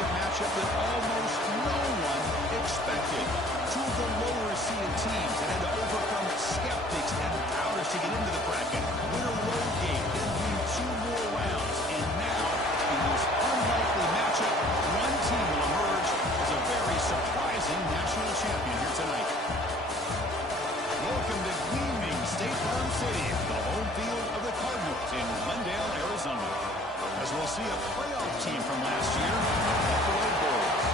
championship matchup that almost no one expected. Two of the lower-seeded teams that had to overcome skeptics and doubters to get into the bracket. Win a road game, then win 2 more rounds. And now, in this unlikely matchup, one team will emerge as a very surprising national champion here tonight. Welcome to gleaming State Farm City, the home field of the Cardinals in Glendale, Arizona. As we'll see a playoff team from last year, the Buffalo Bulls.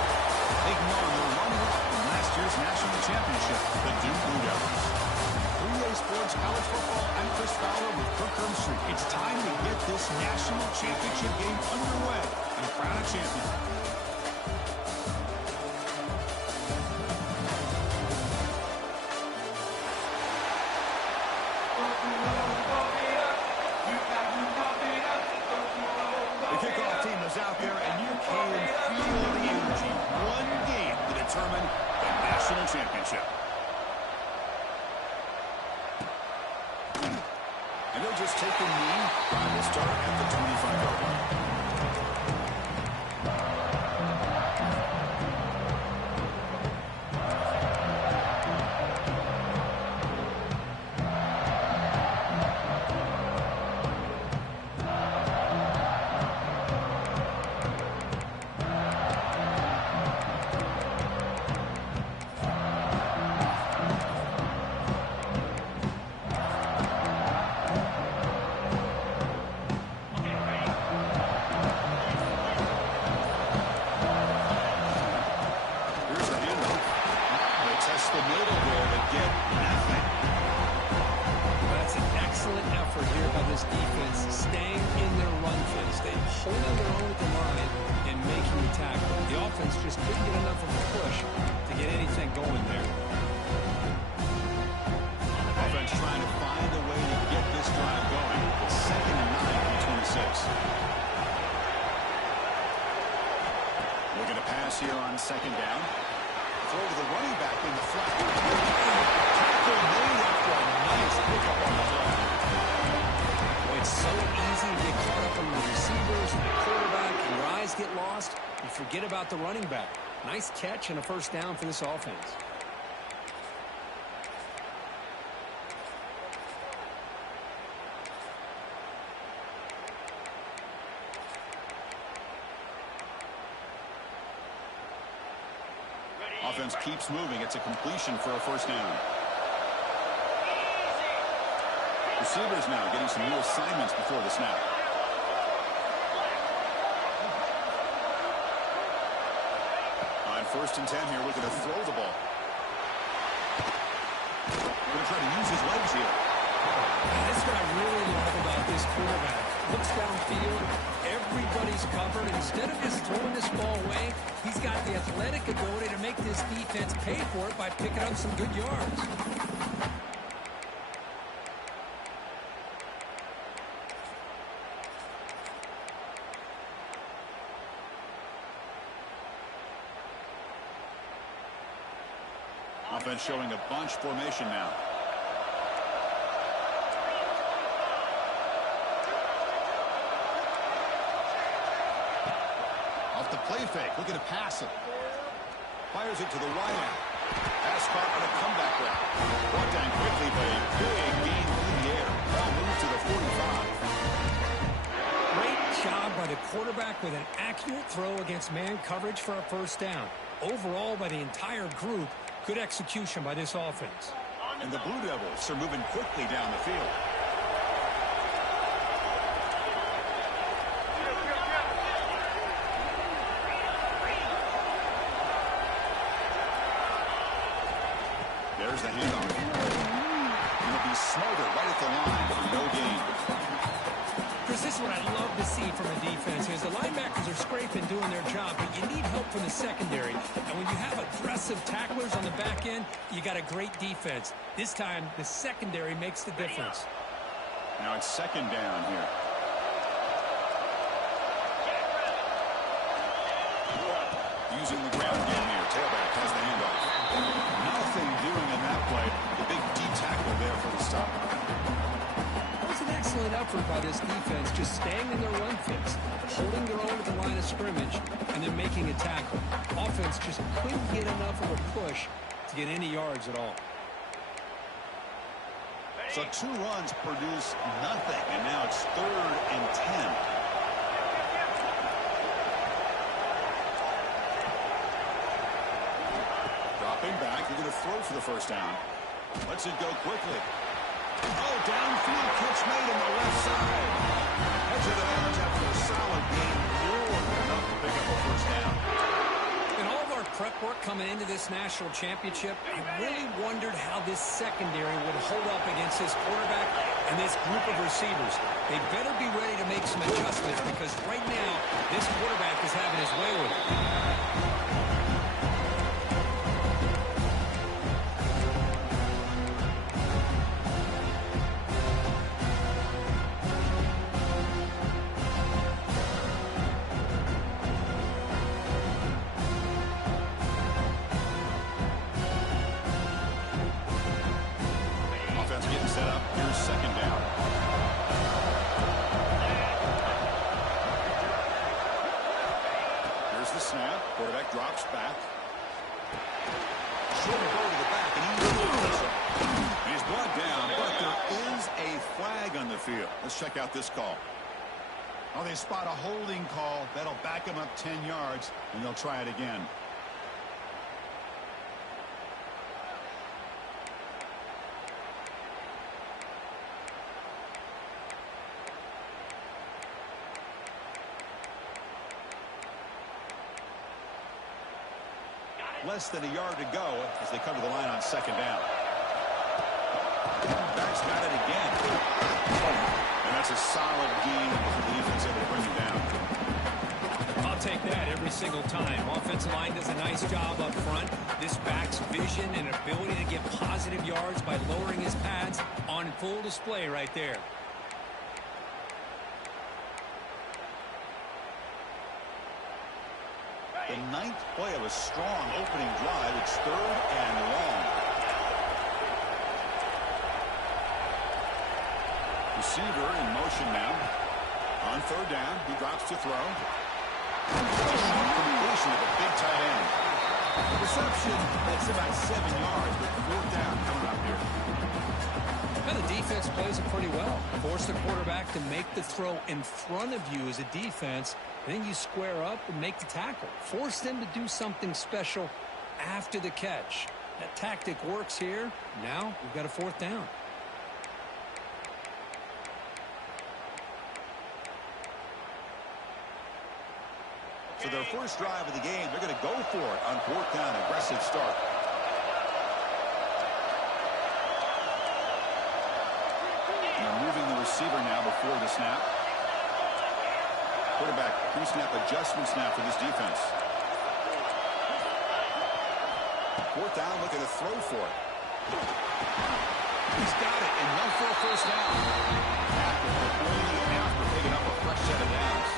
Taking on the runner-up in last year's national championship, the Duke Blue Devils. 3A Sports College Football, I'm Chris Fowler with Kirk Herbstreit. It's time to get this national championship game underway and crown a champion. Out there, and you can feel the energy. One game to determine the national championship. And they'll just take the knee. Time will start at the 25-yard line. Just couldn't get enough of a push to get anything going there. Offense trying to find a way to get this drive going. It's 2nd and 9 from 26. Looking to pass here on 2nd down. Throw to the running back in the flat. Tackle made after a nice pickup on the flat. It's so easy to get caught up on the receivers and the quarterback, and your eyes get lost. You forget about the running back. Nice catch and a first down for this offense. Offense keeps moving. It's a completion for a first down. Receivers now getting some new assignments before the snap. On 1st and 10 here, looking to throw the ball. Going to try to use his legs here. That's what I really love about this quarterback. Looks downfield, everybody's covered. Instead of just throwing this ball away, he's got the athletic ability to make this defense pay for it by picking up some good yards. Offense showing a bunch formation now. Off the play fake, looking to pass it. Fires it to the wide end. Pass caught on a comeback route. Brought down quickly, but a big gain through the air. Ball moved to the 45. Great job by the quarterback with an accurate throw against man coverage for a first down. Overall, by the entire group, good execution by this offense. And the Blue Devils are moving quickly down the field. There's the handoff. He'll be smarter right at the line for no gain. Chris, this is what I love to see from a defense. Is the linebackers are scraping, doing their job, but you need help from the secondary. And when you have aggressive tacklers on the back end, you got a great defense. This time, the secondary makes the difference. Now it's 2nd down here. Using the ground game here. Tailback has the handoff. Nothing doing in that play. The big D tackle there for the stop. That was an excellent effort by this defense, just staying in their run fits, holding their own at the line of scrimmage, and then making a tackle. Offense just couldn't get enough of a push to get any yards at all. So 2 runs produce nothing, and now it's 3rd and 10. Dropping back, they're going to throw for the first down. Lets it go quickly. Oh, downfield catch made on the left side. Edge of the edge after a solid game. More than enough to pick up a first down. In all of our prep work coming into this national championship, I really wondered how this secondary would hold up against this quarterback and this group of receivers. They better be ready to make some adjustments because right now, this quarterback is having his way with it. Getting set up. Here's 2nd down. Here's the snap. Quarterback drops back. Short go to the back, and he's brought down, but there is a flag on the field. Let's check out this call. Oh, they spot a holding call. That'll back him up 10 yards, and they'll try it again. Less than a yard to go as they come to the line on 2nd down. Back's got it again. And that's a solid gain for the defense able to bring him down. I'll take that every single time. Offensive line does a nice job up front. This back's vision and ability to get positive yards by lowering his pads on full display right there. The 9th play of a strong opening drive. It's 3rd and long. Receiver in motion now. On 3rd down, he drops to throw. Completion of a big tight end. The reception, that's about 7 yards, but 4th down coming up here. Well, the defense plays it pretty well. Force the quarterback to make the throw in front of you as a defense. Then you square up and make the tackle. Force them to do something special after the catch. That tactic works here. Now we've got a 4th down. So their first drive of the game, they're going to go for it on 4th down. Aggressive start. And they're moving the receiver now before the snap. Quarterback pre-snap adjustment snap for this defense. 4th down, looking to throw for it. He's got it, and one for a first down. After picking up a fresh set of downs.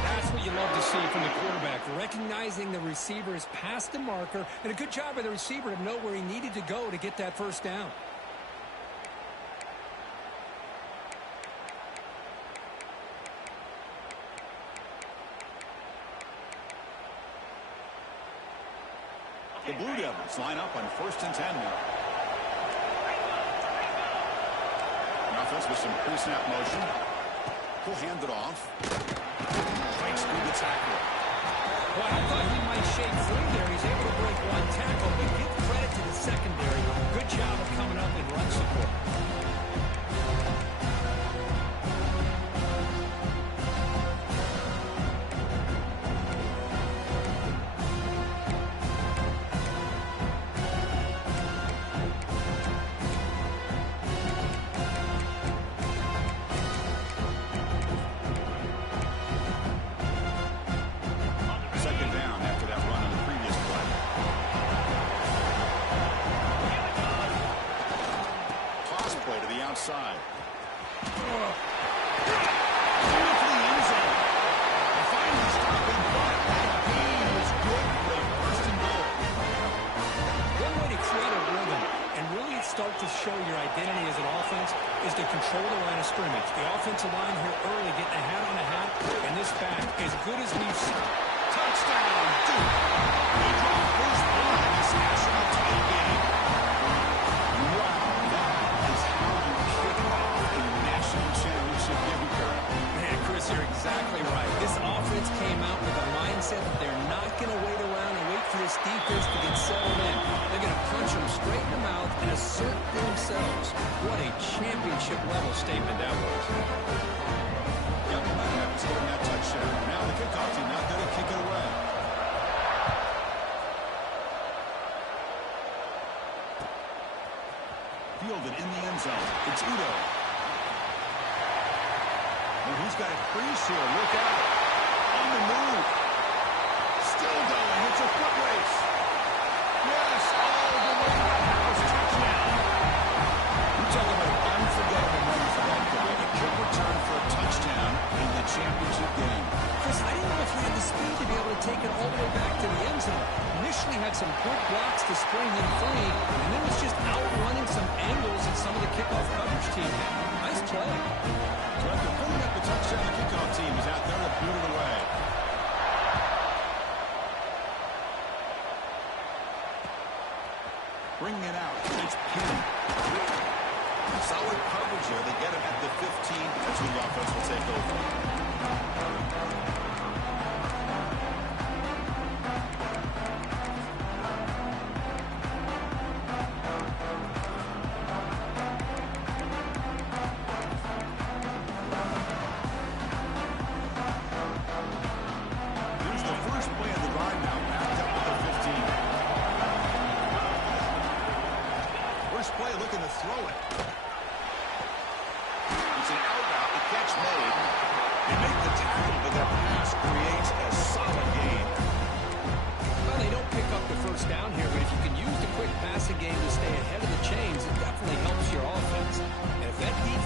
That's what you love to see from the quarterback, recognizing the receiver is past the marker, and a good job by the receiver to know where he needed to go to get that first down. The Blue Devils line up on 1st and 10 now. An offense with some pre-snap motion. He'll hand it off. Breaks through the tackle. Well, I thought he might shake through there. He's able to break one tackle, but give credit to the secondary. Good job of coming up in run support. control the line of scrimmage. The offensive line here early getting a hat on a hat, and this back as good as we've seen. Touchdown, Duke. They draw first blood in this national title game. Wow, that is how you kick off a national championship game, Kirk. Man, Chris, you're exactly right. This offense came out with a mindset that they're not going to wait around and wait for this defense to get settled in. They're going to punch them straight in the mouth and assert themselves. What a championship-level statement that was. Got momentum after scoring that touchdown. Now the kickoff team not going to kick it away. Fielded in the end zone. It's Udo. And he's got a crease here. Look out. On the move. Still going. It's a foot race. Yes, all the way to the house. Touchdown. You talk about an unforgettable moment for that guy. A kick return for a touchdown in the championship game. Chris, I didn't know if he had the speed to be able to take it all the way back to the end zone. Initially had some good blocks to spring him free, and then was just outrunning some angles that some of the kickoff coverage team had. Nice play. So after putting up the touchdown, the kickoff team is out there to boot it away. Bringing it out. It's Penny. Solid coverage here. They get him at the 15. That's who the offense will take over.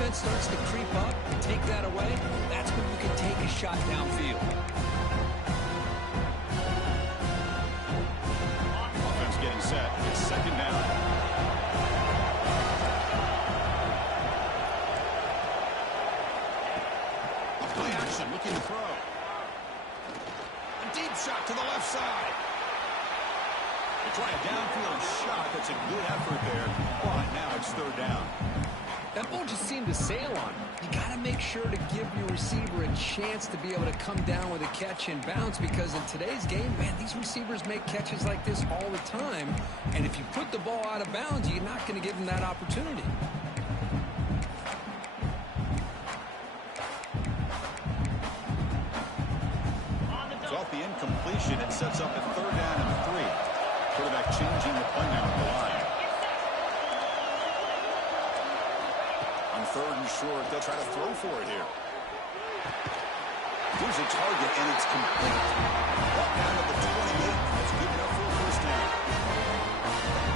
Starts to creep up and take that away, that's when you can take a shot downfield. Offense getting set. It's second down. Play action, looking to throw. A deep shot to the left side. They try a downfield shot. That's a good effort there. But now it's third down. That ball just seemed to sail on him. You got to make sure to give your receiver a chance to be able to come down with a catch and bounce, because in today's game, man, these receivers make catches like this all the time. And if you put the ball out of bounds, you're not going to give them that opportunity. So off the incompletion, it sets up a third down and 3. Quarterback changing the play now at the line. Third and short, they'll try to throw for it here. Here's a target, and it's complete. Brought down to the 28. That's good enough for a first down.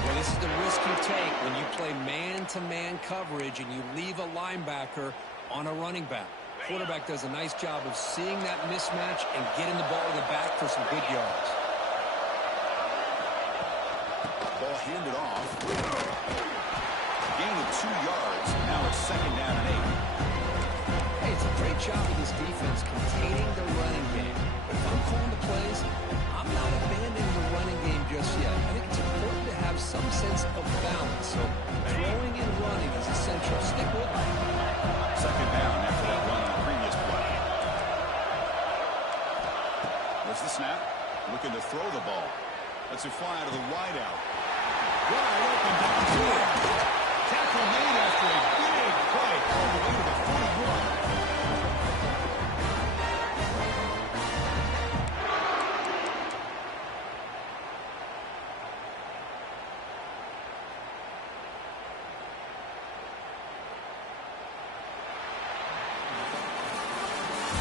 Well, this is the risk you take when you play man-to-man coverage and you leave a linebacker on a running back. Quarterback does a nice job of seeing that mismatch and getting the ball to the back for some good yards. Ball handed off. Gain of 2 yards. Now it's second down and 8. Hey, it's a great job of this defense containing the running game. But if I'm calling the plays, I'm not abandoning the running game just yet. I think it's important to have some sense of balance. So throwing and running is essential. Stick with it. Second down after that run on the previous play. There's the snap. Looking to throw the ball. Lets it fly out of the wide out. Wide open downfield. Tackle made after a big play all the way to the 41.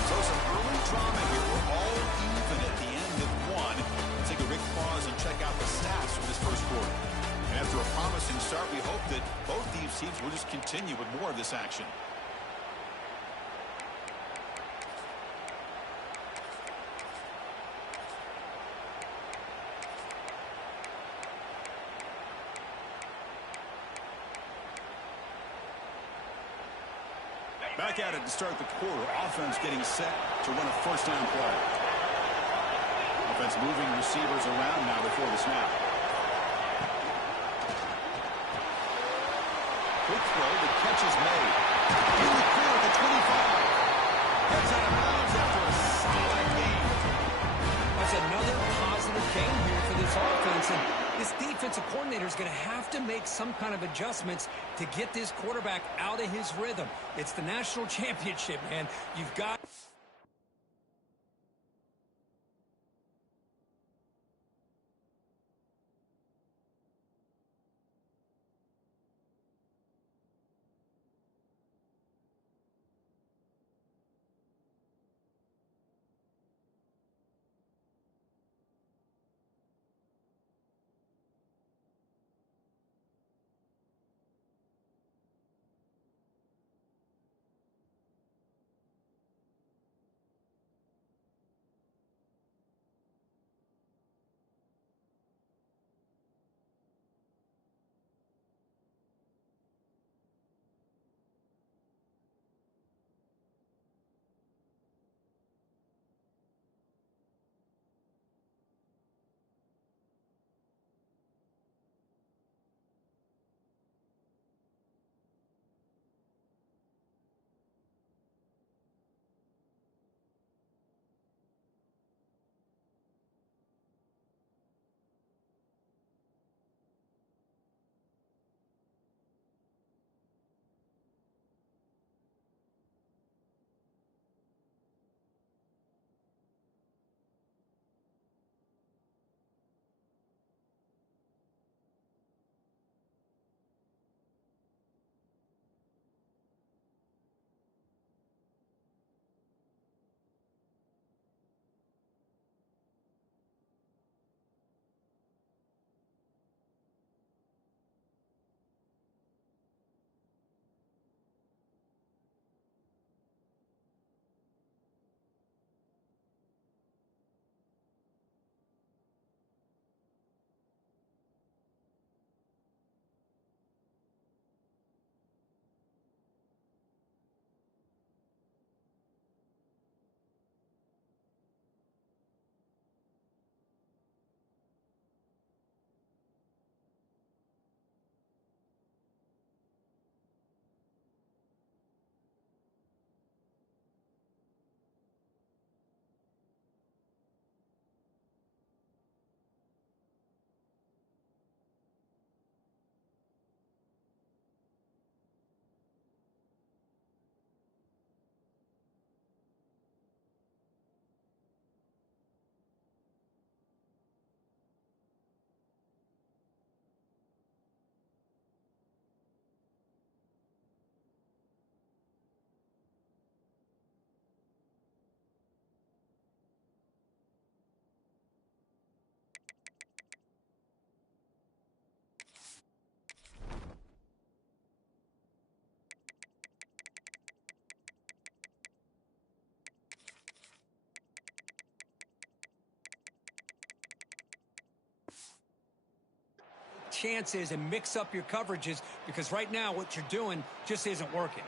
So some early drama here. We're all even at the end of one. Let's take a quick pause and check out the stats from this first quarter. And after a promising start, we hope that both these teams will just continue with more of this action. Back at it to start the quarter. Offense getting set to run a first down play. Offense moving receivers around now before the snap. Quick throw. The catch is made. In the clear at the 25. Gets out of bounds after a solid gain. That's another positive gain here for this offense. And this defensive coordinator is going to have to make some kind of adjustments to get this quarterback out of his rhythm. It's the national championship, man. You've got... chances and mix up your coverages, because right now what you're doing just isn't working.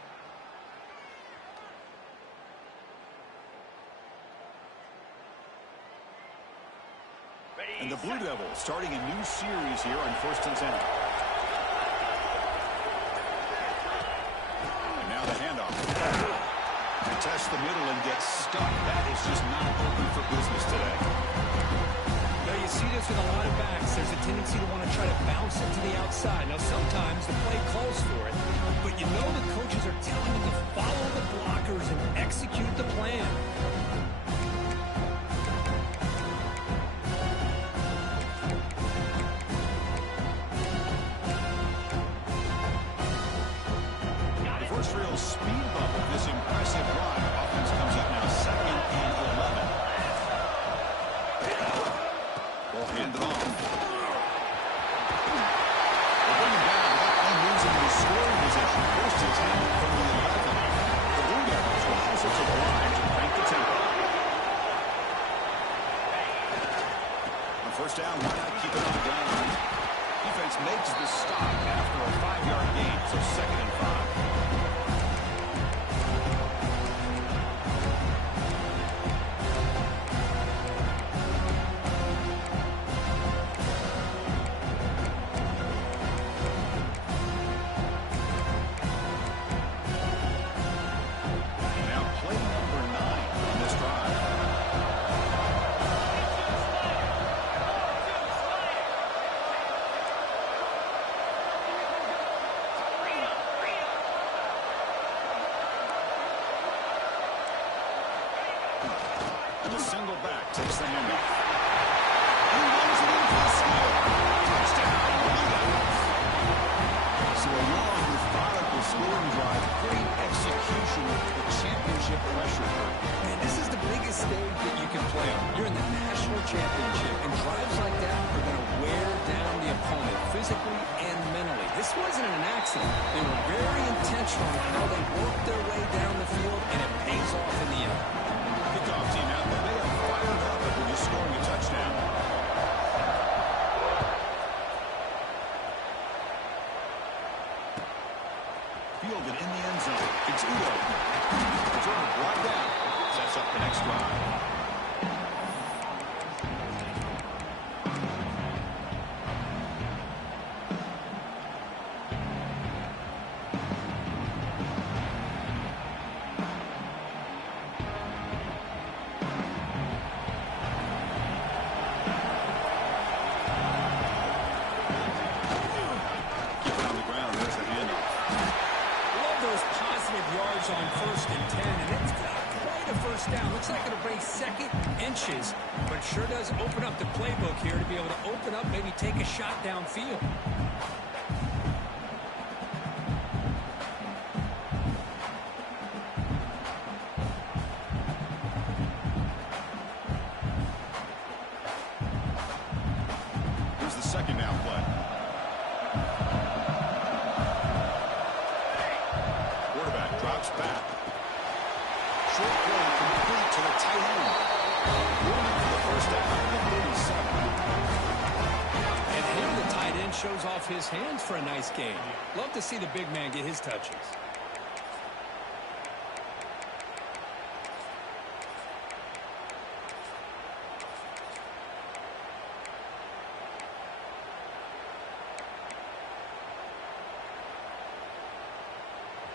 And the Blue Devils starting a new series here on 1st and 10. And now the handoff. And test the middle and gets stuck. That is just not open for business today. Now you see this with a lot of backs. There's a tendency to want to try to bounce it to the outside. Now sometimes the play calls for it, but you know the coaches are telling them to follow the blockers and execute the plan. Real speed bump of this impressive run. Offense comes up now 2nd and 11. Ball handed off. They're bringing down. That moves into the scoring position. 1st and 10 from the 11. The Blue Devils will also to the line to crank the tempo. On 1st down, why not keep it on the ground? Defense makes the stop after a 5-yard gain, so 2nd and 5. Takes the handoff. He runs it in for the score. Touchdown, Toledo. So a long, methodical scoring drive. Great execution with the championship pressure. And this is the biggest stage that you can play on. You're in the national championship, and drives like that are going to wear down the opponent physically and mentally. This wasn't an accident. They were very intentional on how they worked their way down the field, and it pays off in the end. Kickoff team out there. They are fired up after just scoring a touchdown. Fielded in the end zone. It's Udo. Return brought down. Sets up the next drive. On 1st and 10, and it's got quite a first down. Looks like it'll bring second inches, but sure does open up the playbook here to be able to open up, maybe take a shot downfield. Here's the second down play. Drops back. Short play complete to the tight end. Warning for the first down at the 37. And here the tight end shows off his hands for a nice game. Love to see the big man get his touches.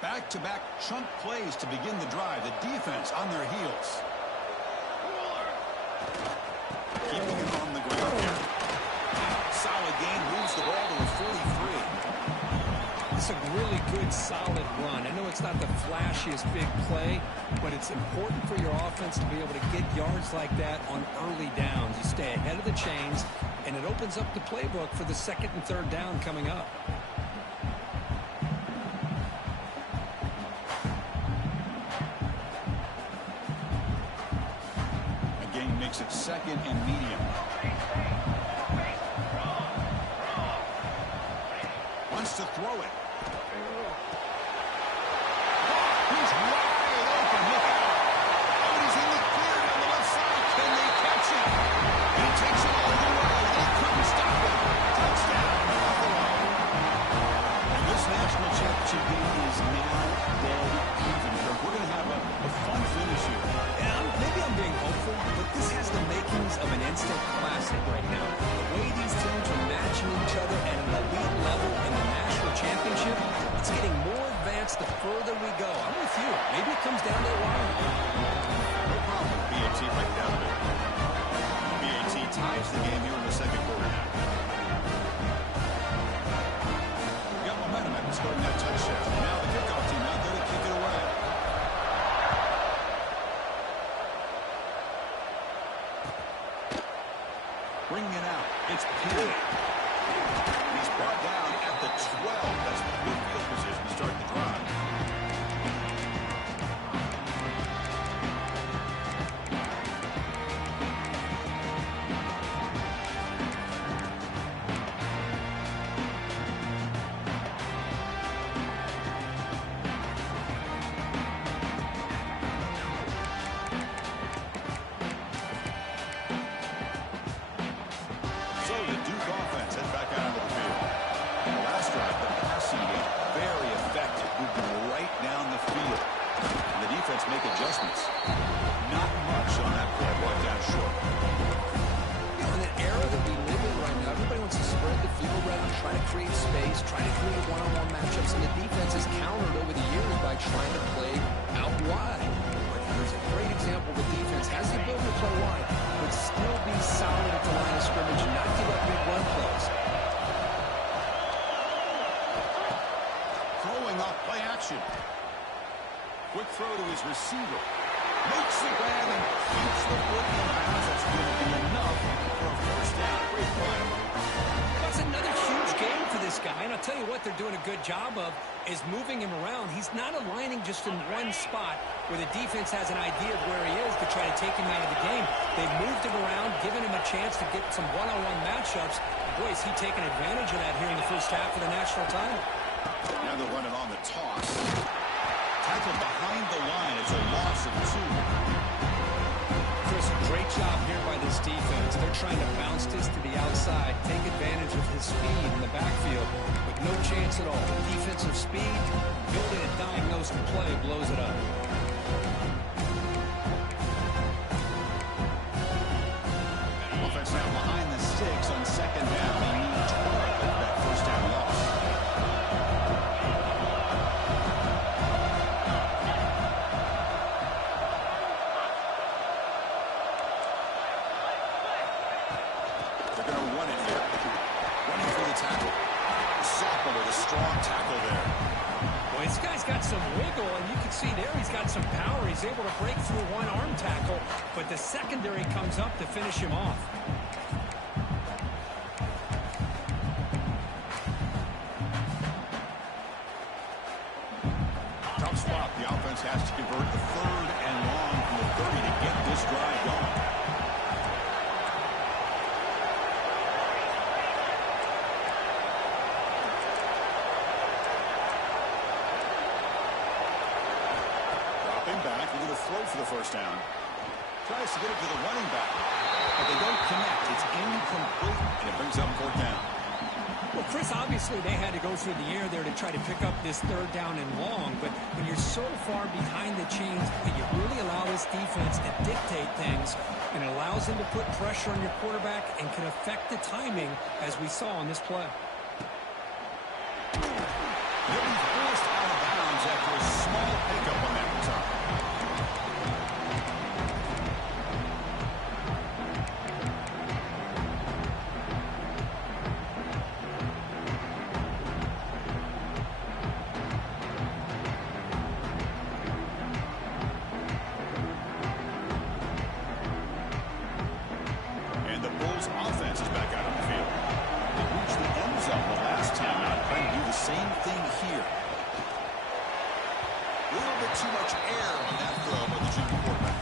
Back-to-back chunk plays to begin the drive. The defense on their heels. Keeping him on the ground here. Solid gain, moves the ball to the 43. It's a really good, solid run. I know it's not the flashiest big play, but it's important for your offense to be able to get yards like that on early downs. You stay ahead of the chains, and it opens up the playbook for the second and third down coming up. Makes it second and medium. Wants to throw it. He's wide open. Look out. Oh, he's in the clear down the left side. Can they catch him? He takes it all the way. They couldn't stop him. Touchdown, Buffalo. And this national championship game is now dead even. We're going to have a fun finish here. Maybe I'm being hopeful, but this has the makings of an instant classic right now. The way these teams are matching each other at an elite level in the national championship, it's getting more advanced the further we go. I'm with you. Maybe it comes down to the wire. No problem with BAT right down there. BAT ties the game here in the second quarter now. We got momentum after scoring that touchdown. Now the kickoff team out there to kick it away. Bringing it out. It's Penny. He's brought down at the 12. That's good field position to start the drive. So the Duke offense heads back out onto the field. The last drive, the passing game, very effective, moving right down the field. And the defense make adjustments. Not much on that play, brought down short. You know, in the era that we live in right now, everybody wants to spread the field around, try to create space, try to create one-on-one matchups, and the defense has countered over the years by trying to play out wide. But here's a great example. The defense has the ability to play wide, but still be solid at the line of scrimmage and not give up big run plays. Throwing off play action. Quick throw to his receiver. Makes the grab and keeps the foot in bounds. That's going to be enough for a first down. Great play. That's another huge game for this guy, and I'll tell you what they're doing a good job of is moving him around. He's not aligning just in one spot where the defense has an idea of where he is to try to take him out of the game. They've moved him around, given him a chance to get some one-on-one matchups. Boy, is he taking advantage of that here in the first half of the national title. Now they're running on the toss. Tackled behind the line. It's a loss of 2. Chris, great job here by this defense. They're trying to bounce this to the outside, take advantage of his speed in the backfield, with no chance at all. Defensive speed, building a diagnosed play, blows it up. Offense now behind the sticks on second down. They need 12 of that first down loss. They're going to run it here. Running through the tackle. Soccer with a strong tackle there. Well, this guy's got some wiggle, and you can see there he's got some power. He's able to break through one arm tackle, but the secondary comes up to finish him off. Tough spot. The offense has to convert the third and long from the 30 to get this drive going. Dropping back. They're going to throw for the first down. Tries to get it to the running back, but they don't connect. It's incomplete, and it brings up fourth down. Well, Chris, obviously they had to go through the air there to try to pick up this third down and long, but when you're so far behind the chains, you really allow this defense to dictate things, and it allows them to put pressure on your quarterback and can affect the timing, as we saw on this play. They'll be forced out of bounds after a small pickup on that return. And the Bulls offense is back out on the field. They reached the end zone the last time out, trying to do the same thing here. A little bit too much air on that throw by the junior quarterback.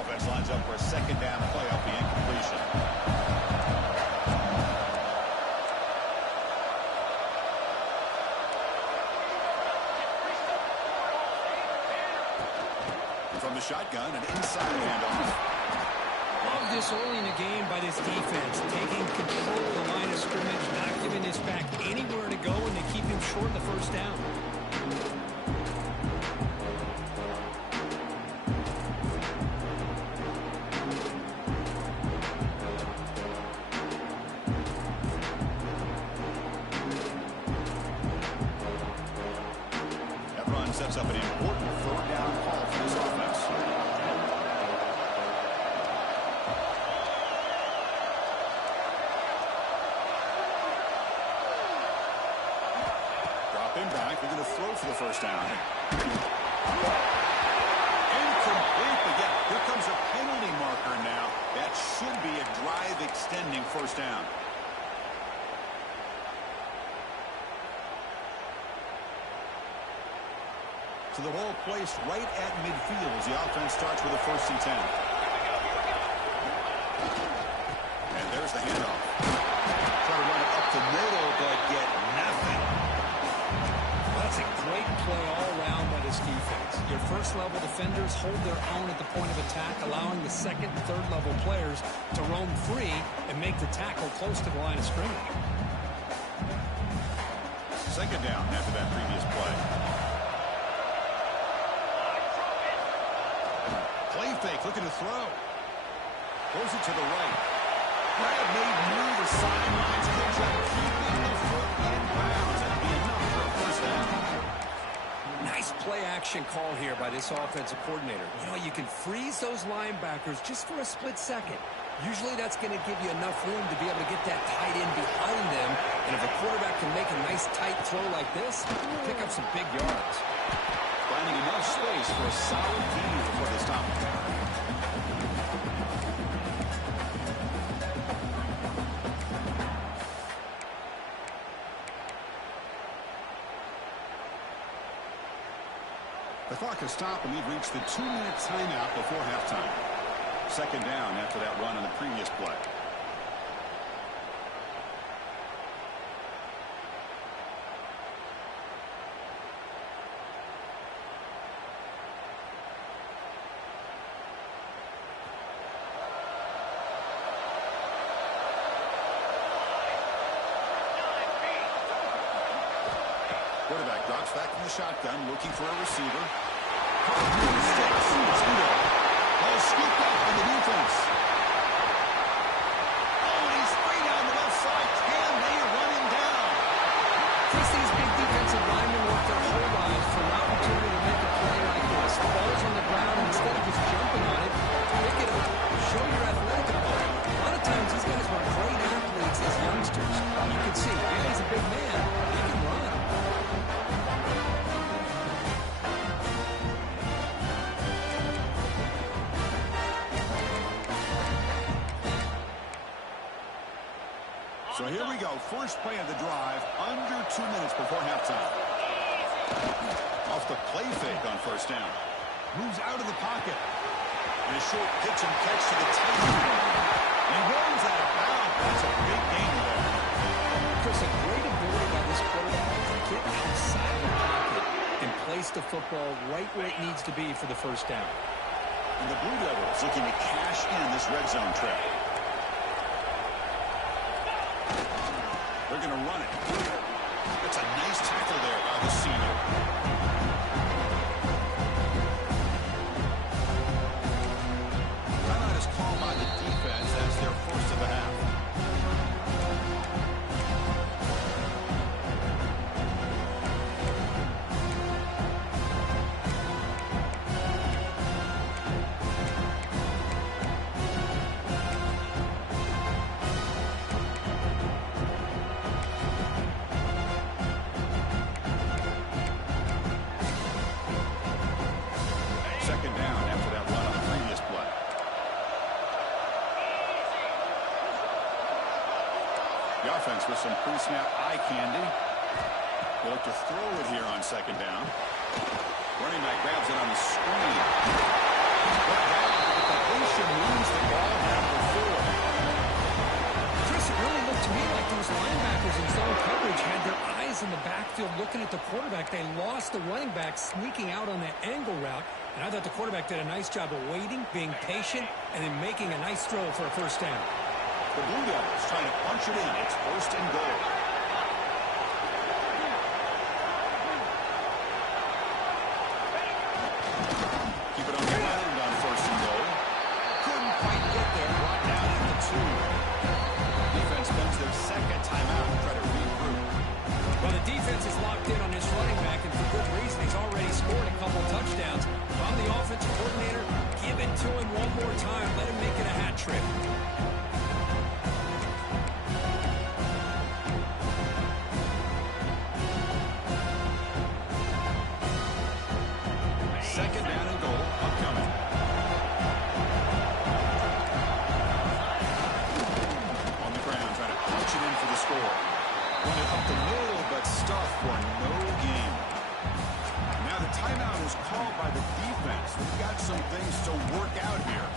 Offense lines up for a second down play off the incompletion. From the shotgun, an inside handoff. Love this early in the game by this defense, taking control of the line of scrimmage, not giving this back anywhere to go, and they keep him short of the first down. That run sets up an important third down call for this offense. Dropping back, they're going to throw for the first down. Incomplete, but yet here comes a penalty marker now. That should be a drive-extending first down. So the ball placed right at midfield as the offense starts with a 1st and 10. And there's the handoff. Try to run it up the middle, but get nothing. Well, that's a great play all around by this defense. Your first-level defenders hold their own at the point of attack, allowing the second and third-level players to roam free and make the tackle close to the line of scrimmage. Second down after that previous play. Play fake, looking to throw. Throws it to the right. Grab made near the sidelines. Good job keeping the foot in bounds. That'll be play action call here by this offensive coordinator. You know, you can freeze those linebackers just for a split second. Usually that's going to give you enough room to be able to get that tight end behind them. And if a quarterback can make a nice tight throw like this, pick up some big yards. Finding enough space for a solid gain before they stop him. The clock has stopped, and we've reached the 2-minute timeout before halftime. Second down after that run on the previous play. Quarterback drops back from the shotgun, looking for a receiver. Ball scooped up in the defense. Oh, and he's straight down the left side. Can they run him down? Chris, these big defensive linemen work their whole lives for an opportunity to make a play like this. The ball's on the ground, and instead of just jumping on it, pick it up, show your athletic ability. A lot of times these guys were great athletes as youngsters. You can see, yeah, he's a big man. He can run. So here we go. First play of the drive, under 2 minutes before halftime. Off the play fake on first down. Moves out of the pocket. And a short pitch and catch to the tight end. He runs out of bounds. That's a big gain there. Chris, a great ability by this quarterback to get outside of the pocket and place the football right where it needs to be for the first down. And the Blue Devils looking to cash in this red zone trip. They're going to run it. That's a nice tackle there by the senior. Timeout is called by the defense. That's their first of the half. Second down after that run on the previous play. The offense with some pre-snap eye candy. They'll look to throw it here on second down. Running back grabs it on the screen. But down, the completion moves the ball down the field. Chris, it really looked to me like those linebackers in zone coverage had their eyes in the backfield looking at the quarterback. They lost the running back sneaking out on that angle route. And I thought the quarterback did a nice job of waiting, being patient, and then making a nice throw for a first down. The Blue Devils trying to punch it in. It's first and goal. Keep it on the ground on first and goal. Couldn't quite get there. Brought down at the 2. Defense spends their second timeout to try to regroup. Well, the defense is locked in on this running back, and for good reason. He's already scored a couple touchdowns. If I'm the offensive coordinator, give it to him one more time. Let him make it a hat trick. Second down and goal upcoming. On the ground, trying to punch it in for the score. Run it up the middle, but stuffed for no gain. Now the timeout is called by the defense. They've got some things to work out here.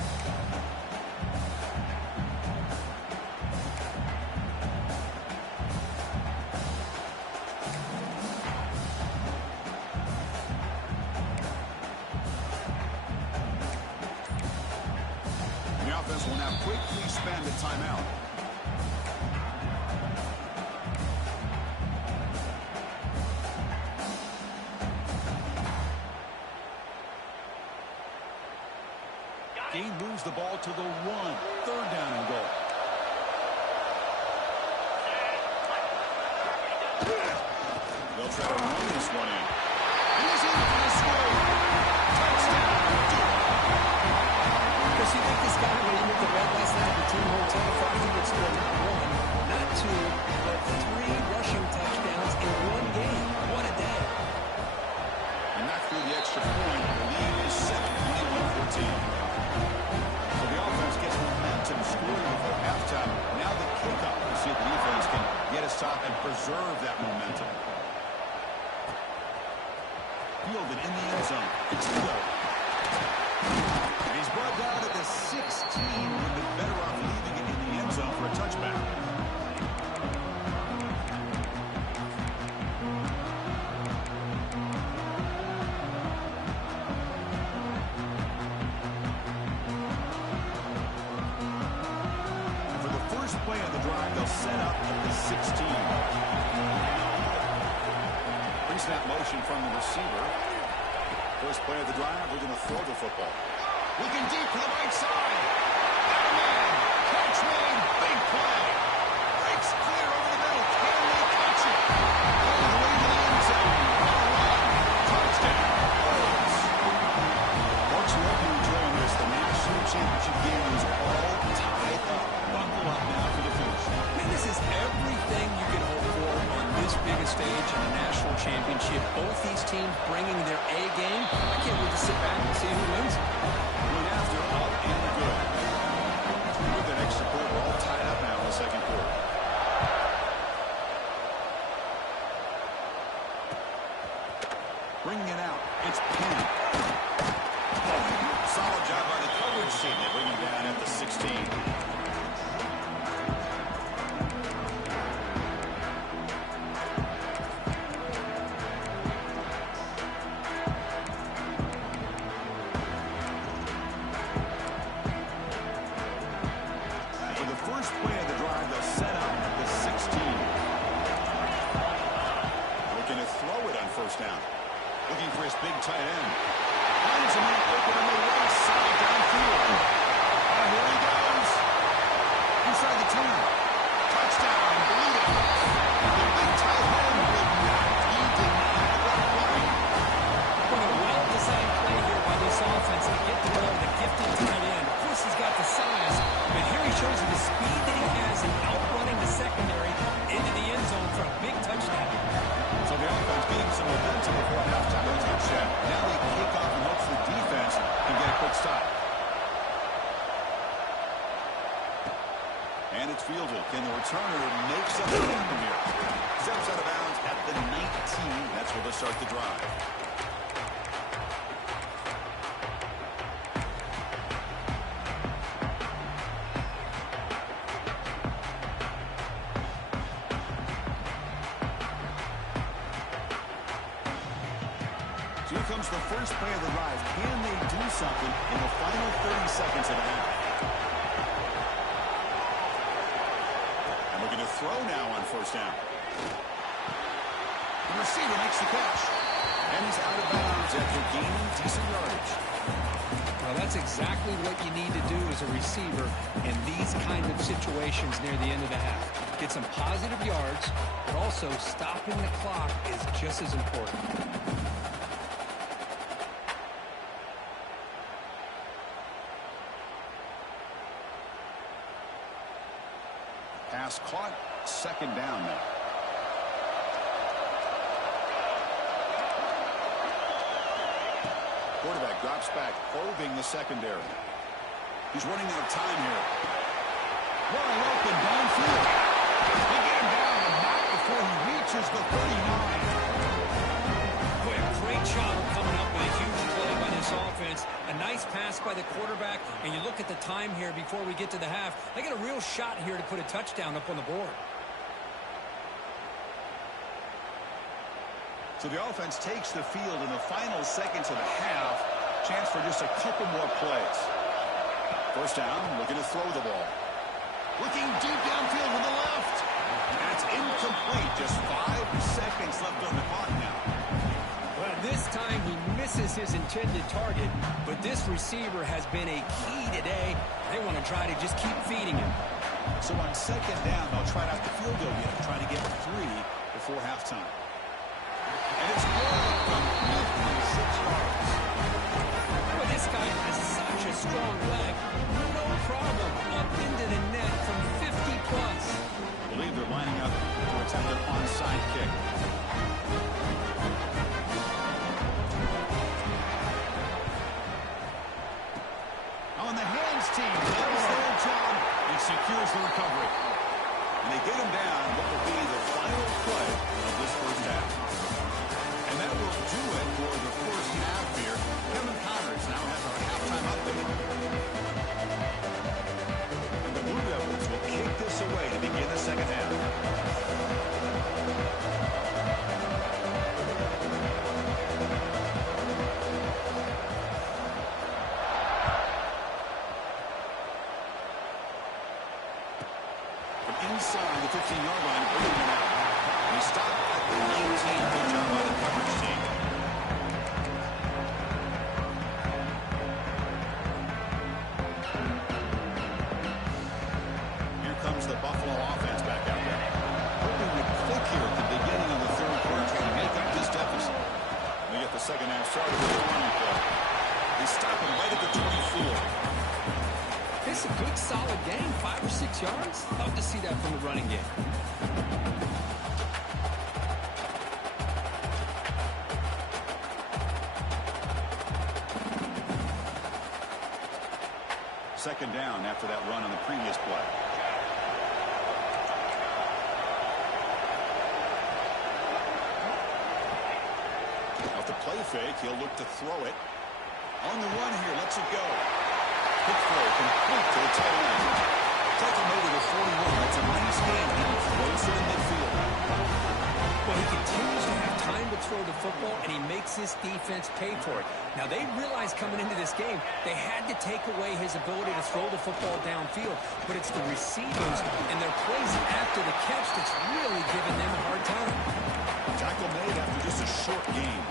The offense will now quickly spend a timeout. Gain moves the ball to the 1. Third down and goal. They'll try to run this one in. He's in for the score. Touchdown. Because you think this guy, when he went to bed last night at the team hotel, thought he would score not one, not two, but 3 rushing touchdowns in one game. What a day. And not through the extra point. The lead is 7-21-14. So the offense gets momentum scoring before halftime. Now the kickoff to see if the defense can get a stop and preserve that momentum. Fielded in the end zone. It's Hill. And he's brought down at the 16. Would have been better off leaving it in the end zone for a touchback. And for the first play of the drive, they'll set up at the 16. Pre-snap motion from the receiver. First play of the drive, we're going to throw the football. Looking deep to the right side. Got a man. Catch man. Big play. Breaks clear over the middle. Can they catch it? All the way to the end zone. Touchdown. Birds. Folks, we hope you're enjoying this. The national championship game is all tied up. Buckle up now for the finish. Man, this is everything you can hope for on this biggest stage in the national championship. Both these teams bringing their A game. I can't wait to sit back and see who wins. Going after up and good. With that extra point, we're all tied up now in the second quarter. Bringing it out. It's Penn. Solid job by the coverage team. They bring him down at the 16. First play of the drive, they'll set up at the 16. Looking to throw it on first down. Looking for his big tight end. Finds him open on the right side downfield. And here he goes. Inside the 10. Touchdown. Bleeding. The big tight end will not be denied the play. What a well-designed play here by this offense to get the ball to the gifted tight end. Of course, he's got the size, but here he shows you the speed that he has in outrunning the secondary into the end zone for a big touchdown. So the offense getting some momentum before halftime with a touchdown. Now they kick off and hopes the defense can get a quick stop. And it's fielded. Can the returner make something happen here? Steps out of bounds at the 19. That's where they'll start the drive. Here comes the first play of the drive. Can they do something in the final 30 seconds of the half? And we're going to throw now on first down. The receiver makes the catch. And he's out of bounds after gaining decent yardage. Well, that's exactly what you need to do as a receiver in these kind of situations near the end of the half. Get some positive yards, but also stopping the clock is just as important. Pass caught. Second down now. Quarterback drops back, probing the secondary. He's running out of time here. Wide open downfield. They get him down and not before he reaches the 39. Boy, a great job coming up with a huge play by this offense. A nice pass by the quarterback, and you look at the time here before we get to the half. They got a real shot here to put a touchdown up on the board. So the offense takes the field in the final seconds of the half. Chance for just a couple more plays. First down, looking to throw the ball. Looking deep downfield with the left. And it's incomplete. Just 5 seconds left on the clock now. Well, this time he misses his intended target, but this receiver has been a key today. They want to try to just keep feeding him. So on second down, they'll try out the field goal unit, trying to get 3 before halftime. And it's good. from 56 yards. Well, this guy has such a strong leg. No problem. Up into the net from 50 plus. I believe they're lining up to attempt an onside kick. On the hands team, does their job and secures the recovery. And they get him down what will be the final play of this first half. And that will do it for the first half here. Kevin Connors now has our halftime update. And the Blue Devils will kick this away to begin the second half. Inside the 15-yard line, bringing him out. He stopped at the 19. Good job by the coverage team. Here comes the Buffalo offense back out there. Hoping to click here at the beginning of the third quarter to make up this deficit. We get the second half started with a running play. They stop him right at the 24. It's a good, solid game, 5 or 6 yards. Love to see that from the running game. Second down after that run on the previous play. Off the play fake, he'll look to throw it. On the run here, lets it go. Quick throw, complete to the tight end. Take him over to 41. That's a nice game. He throws it in midfield. Well, he continues to have time to throw the football, and he makes this defense pay for it. Now, they realized coming into this game, they had to take away his ability to throw the football downfield. But it's the receivers and their plays after the catch that's really giving them a hard time. Tackle made after just a short game.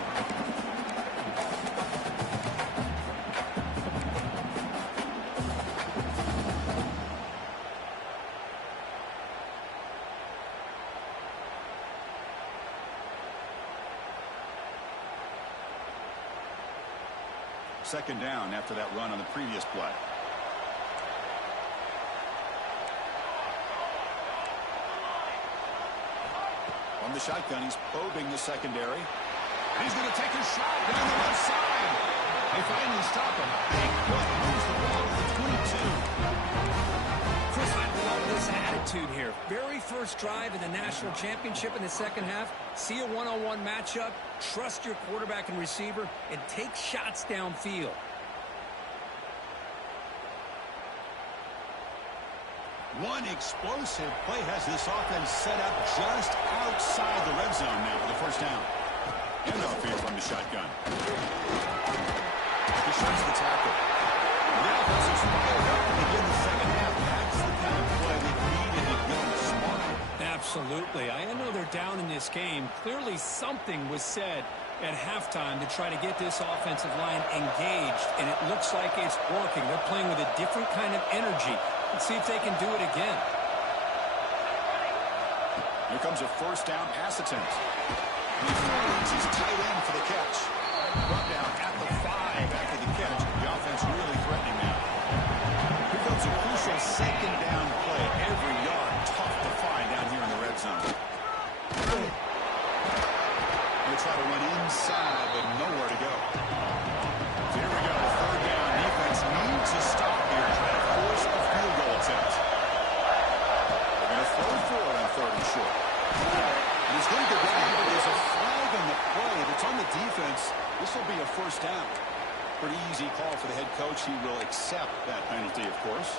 Second down after that run on the previous play. From the shotgun, he's probing the secondary. He's going to take a shot down the left side. They finally stop him. Big play. Moves the ball to the 22. Chris, I love this attitude here. Very first drive in the national championship in the second half. See a one-on-one matchup, trust your quarterback and receiver, and take shots downfield. One explosive play has this offense set up just outside the red zone now for the first down. Handoff here from the shotgun. He shows the tackle. The offense is fired up to begin the second half. That's the kind of play they needed to get them smart. Absolutely. I know they're down in this game. Clearly something was said at halftime to try to get this offensive line engaged, and it looks like it's working. They're playing with a different kind of energy. Let's see if they can do it again. Here comes a first down pass attempt. He finds his tight end for the catch. Brought down at the 5 after the catch. The offense really threatening now. Here comes a crucial second down play. Every yard tough to find down here in the red zone. They try to run inside, but nowhere to go. So here we go. Third down. Defense needs to stop here. Try to force a field goal attempt. They're going to throw for it on third and short. And he's going to go down here. There's a flag on the play. If it's on the defense, this will be a first down. Pretty easy call for the head coach. He will accept that penalty, of course.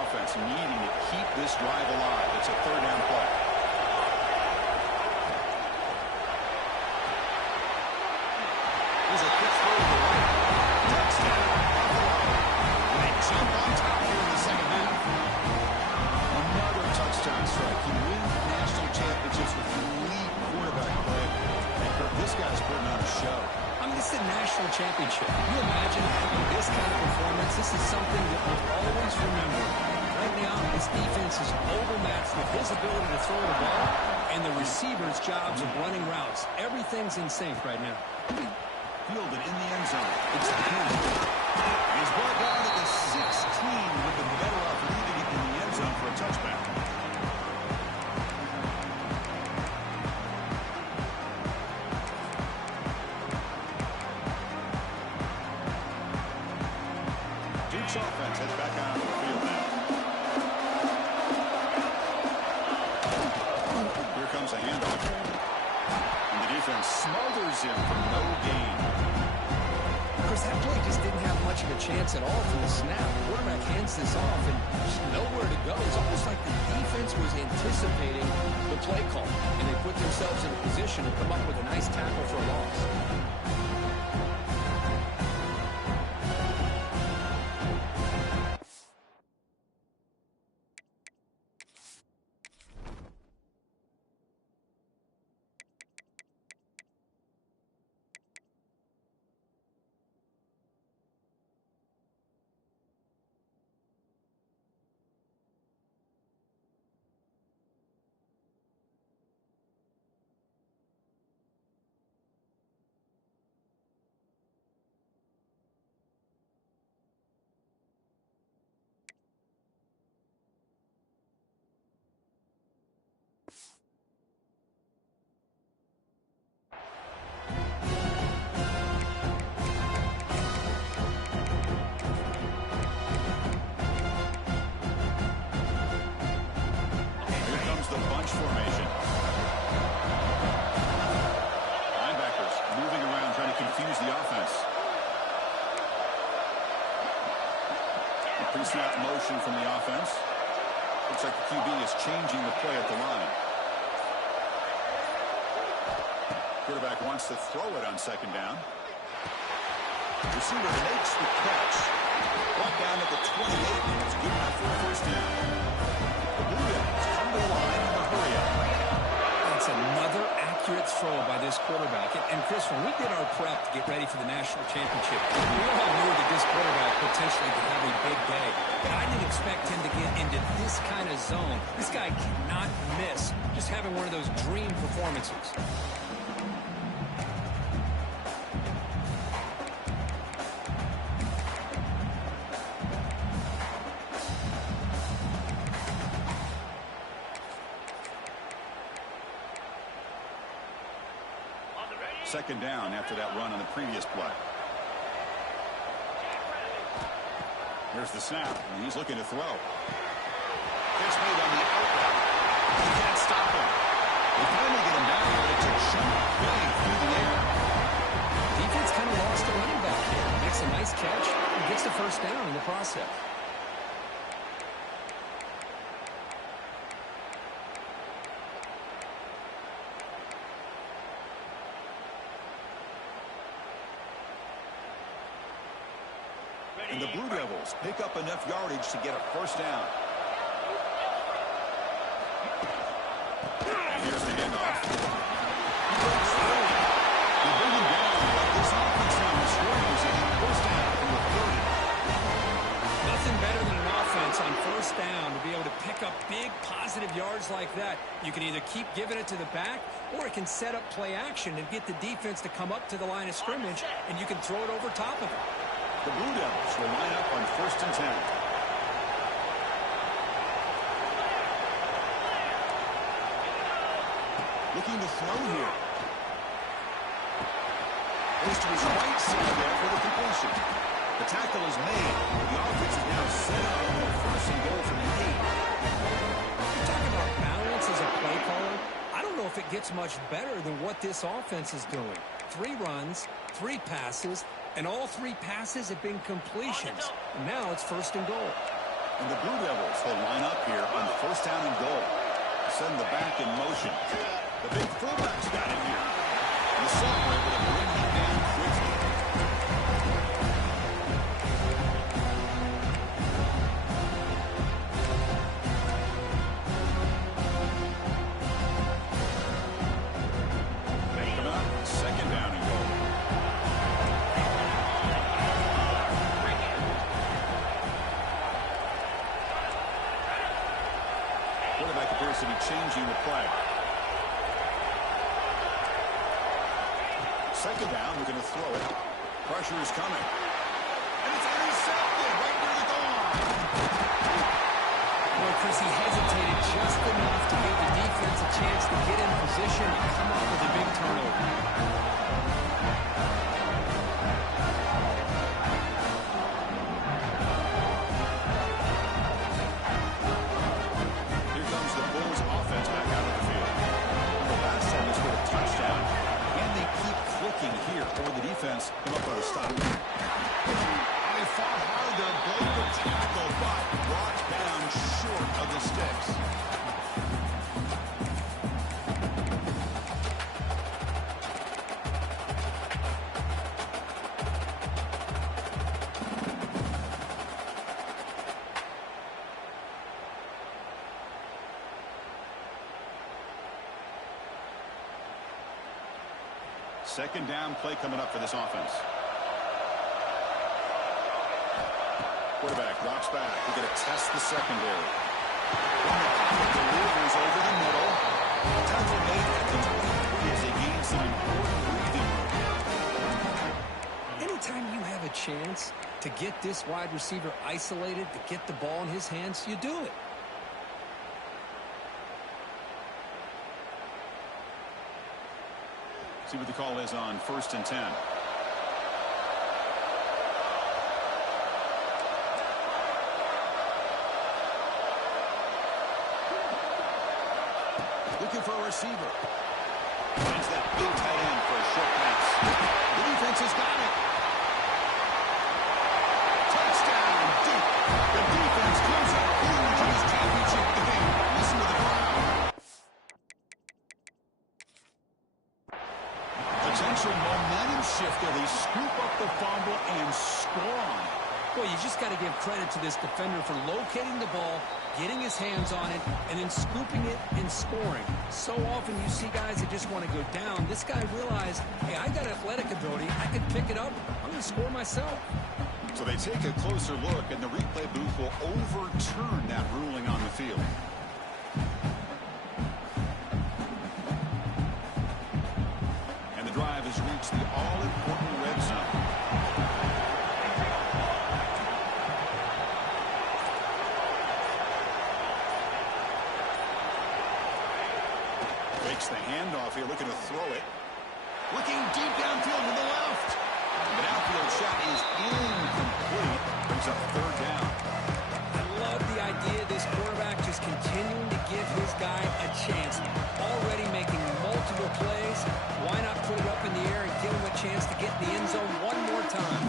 Offense needing to keep this drive alive. It's a third down play. There's a quick throw to the right. Touchdown. Buffalo. They jump on top here in the second half. Another touchdown John Strike. You win national championships with elite quarterback play. And Kirk, this guy's putting on a show. I mean, this is a national championship. Can you imagine having this kind of performance? This is something that we'll always remember. Right now, this defense is overmatched with his ability to throw the ball and the receivers' jobs of running routes. Everything's in sync right now. Fielded in the end zone. It's Penn. He's brought down at the 16 with the better off leaving it in the end zone for a touchback. Duke's offense heads back out on the field now. Here comes a handoff. And the defense smothers him for no gain. Of course, that play just didn't have much of a chance at all from the snap. The quarterback hands this off and just nowhere to go. It's almost like the defense was anticipating the play call, and they put themselves in a position to come up with a nice tackle for a loss. Formation. Linebackers moving around trying to confuse the offense. A pre-snap motion from the offense. Looks like the QB is changing the play at the line. Quarterback wants to throw it on second down. Receiver makes the catch. Brought down at the 28, and it's good enough for a first down. The Blue Devils come to the line in the hurry-up. That's another accurate throw by this quarterback. And Chris, when we did our prep to get ready for the national championship, we all knew that this quarterback potentially could have a big day. But I didn't expect him to get into this kind of zone. This guy cannot miss. Just having one of those dream performances. Second down after that run on the previous play. Here's the snap, and he's looking to throw. Pitch made on the outlet. You can't stop him. They finally get him down there to jump big through the air. Defense kind of lost a running back here. Makes a nice catch and gets the first down in the process. And the Blue Devils pick up enough yardage to get a first down. And here's the handoff. They bring him down, but this offense now in scoring position. First down from the 30. Nothing better than an offense on first down to be able to pick up big positive yards like that. You can either keep giving it to the back, or it can set up play action and get the defense to come up to the line of scrimmage, and you can throw it over top of it. The Blue Devils will line up on 1st and 10. Looking to throw here. Goes to his right side there for the completion. The tackle is made. The offense is now set up on the 1st and goal from the 8. You talk about balance as a play caller. I don't know if it gets much better than what this offense is doing. 3 runs, 3 passes, and all 3 passes have been completions. And now it's 1st and goal. And the Blue Devils will line up here on 1st down and goal. Send the back in motion. The big fullback's got it here. And the center able to bring him down quickly. changing the play. Second down, we're going to throw it. Pressure is coming. And it's intercepted right near the goal line. Well, Chris, he hesitated just enough to give the defense a chance to get in position and come up with a big turnover. Here comes the Bulls offense back out of the field. The last time they scored a touchdown, and they keep clicking here for the defense. Come up with a stop. They fought hard there, broke the tackle, but brought down short of the sticks. Second down play coming up for this offense. Quarterback drops back. We're going to test the secondary. When the pocket delivers over the middle. Tackle made at the 23 as they gain some important breathing room. Anytime you have a chance to get this wide receiver isolated, to get the ball in his hands, you do it. See what the call is on 1st and 10. Looking for a receiver. Finds that big tight end for a short pass. The defense has got it. Touchdown deep. The defense comes up huge in this championship game. Listen to the crowd. Potential momentum shift there. They scoop up the fumble and score on it. Boy, you just got to give credit to this defender for locating the ball, getting his hands on it, and then scooping it and scoring. So often you see guys that just want to go down. This guy realized, hey, I got athletic ability. I can pick it up. I'm going to score myself. So they take a closer look, and the replay booth will overturn that ruling on the field. And the drive has reached the all-important red zone. Fakes the handoff here, looking to throw it. Looking deep downfield to the left. The outfield shot is incomplete. Brings up third down. I love the idea of this quarterback just continuing to give his guy a chance. Already making multiple plays. Why not put it up in the air and give him a chance to get in the end zone one more time?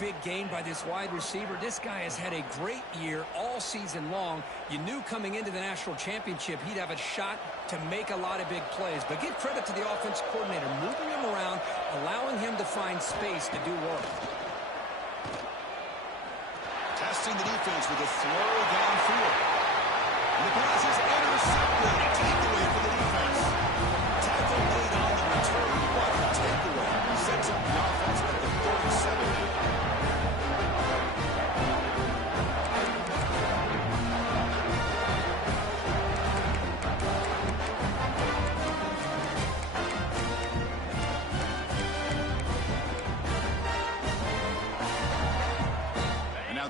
Big game by this wide receiver. This guy has had a great year all season long. You knew coming into the national championship he'd have a shot to make a lot of big plays. But give credit to the offensive coordinator, moving him around, allowing him to find space to do work. Testing the defense with a throw downfield. And the pass is intercepted. Takeaway for the defense. Tackle made on the return. What a takeaway. Sets up the offense at the 37.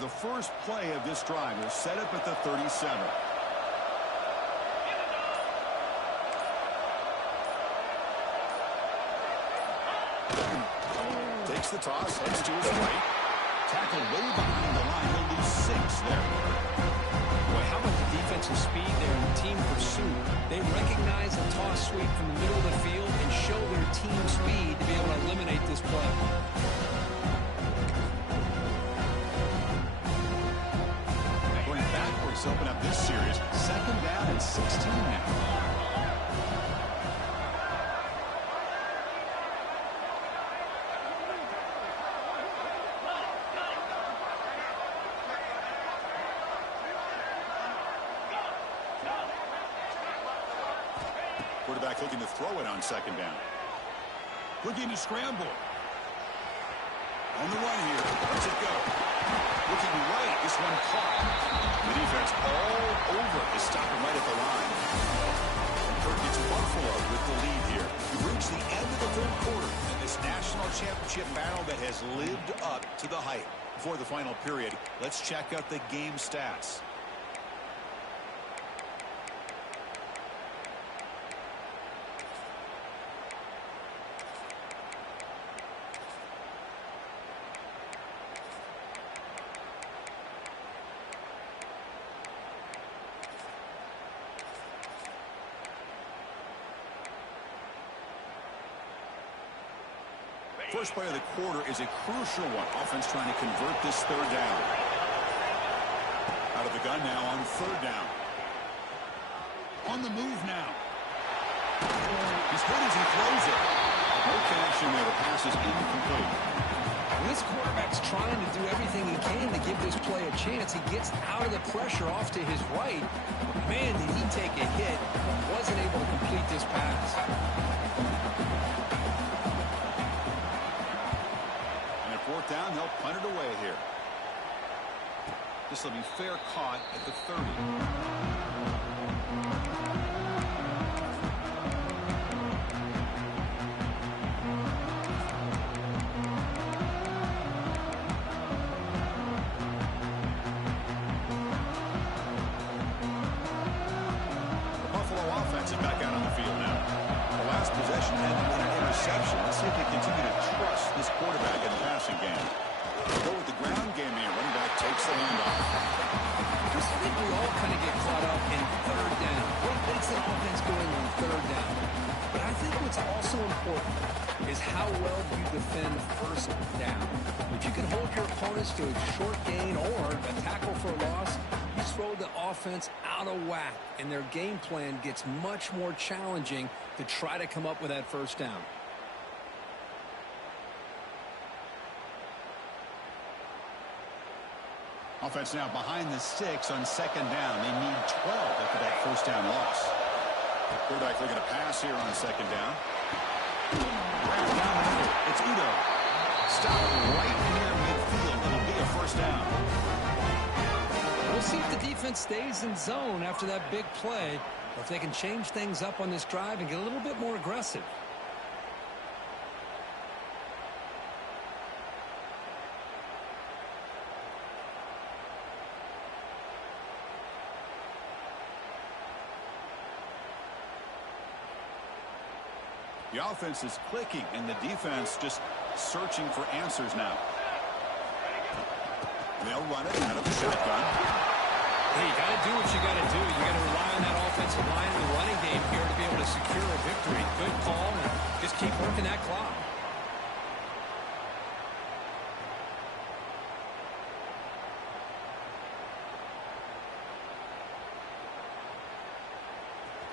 The first play of this drive is set up at the 37. Takes the toss, heads to his right. Tackled way behind the line. He'll lose 6 there. Boy, how about the defensive speed there in team pursuit? They recognize a toss sweep from the middle of the field and show their team speed to be able to eliminate this play. Bucs open up this series. 2nd down and 16 now. Quarterback looking to throw it on 2nd down. Looking to scramble. On the run here. Let's it go. Looking right. This one caught. The defense all over is stopping right at the line. And Kirk gets Buffalo with the lead here. We've reached the end of the 3rd quarter in this national championship battle that has lived up to the hype. Before the final period, let's check out the game stats. First play of the quarter is a crucial one. Offense trying to convert this 3rd down. Out of the gun now on 3rd down. On the move now. He's hit as he throws it. No connection there. The pass is incomplete. This quarterback's trying to do everything he can to give this play a chance. He gets out of the pressure off to his right. Man, did he take a hit. Wasn't able to complete this pass. And at 4th down, they'll punt it away here. This will be fair caught at the 30. Back out on the field now. The last possession ended with an interception. Let's see if they continue to trust this quarterback in the passing game. Go with the ground game here. Running back takes the handoff. Chris, I think we all kind of get caught up in 3rd down. What makes an offense going on 3rd down? But I think what's also important is how well you defend 1st down. If you can hold your opponents to a short gain or a tackle for a loss, you throw the offense out of whack, and their game plan gets much more challenging to try to come up with that 1st down. Offense now behind the 6 on 2nd down. They need 12 after that 1st down loss. Quarterback looking to pass here on 2nd down. Right down the middle. It's Udo. Stop right near midfield. It'll be a 1st down. We'll see if the defense stays in zone after that big play, or if they can change things up on this drive and get a little bit more aggressive. The offense is clicking, and the defense just searching for answers now. They'll run it out of the shotgun. Hey, you got to do what you got to do. You got to rely on that offensive line and the running game here to be able to secure a victory. Good call, and just keep working that clock.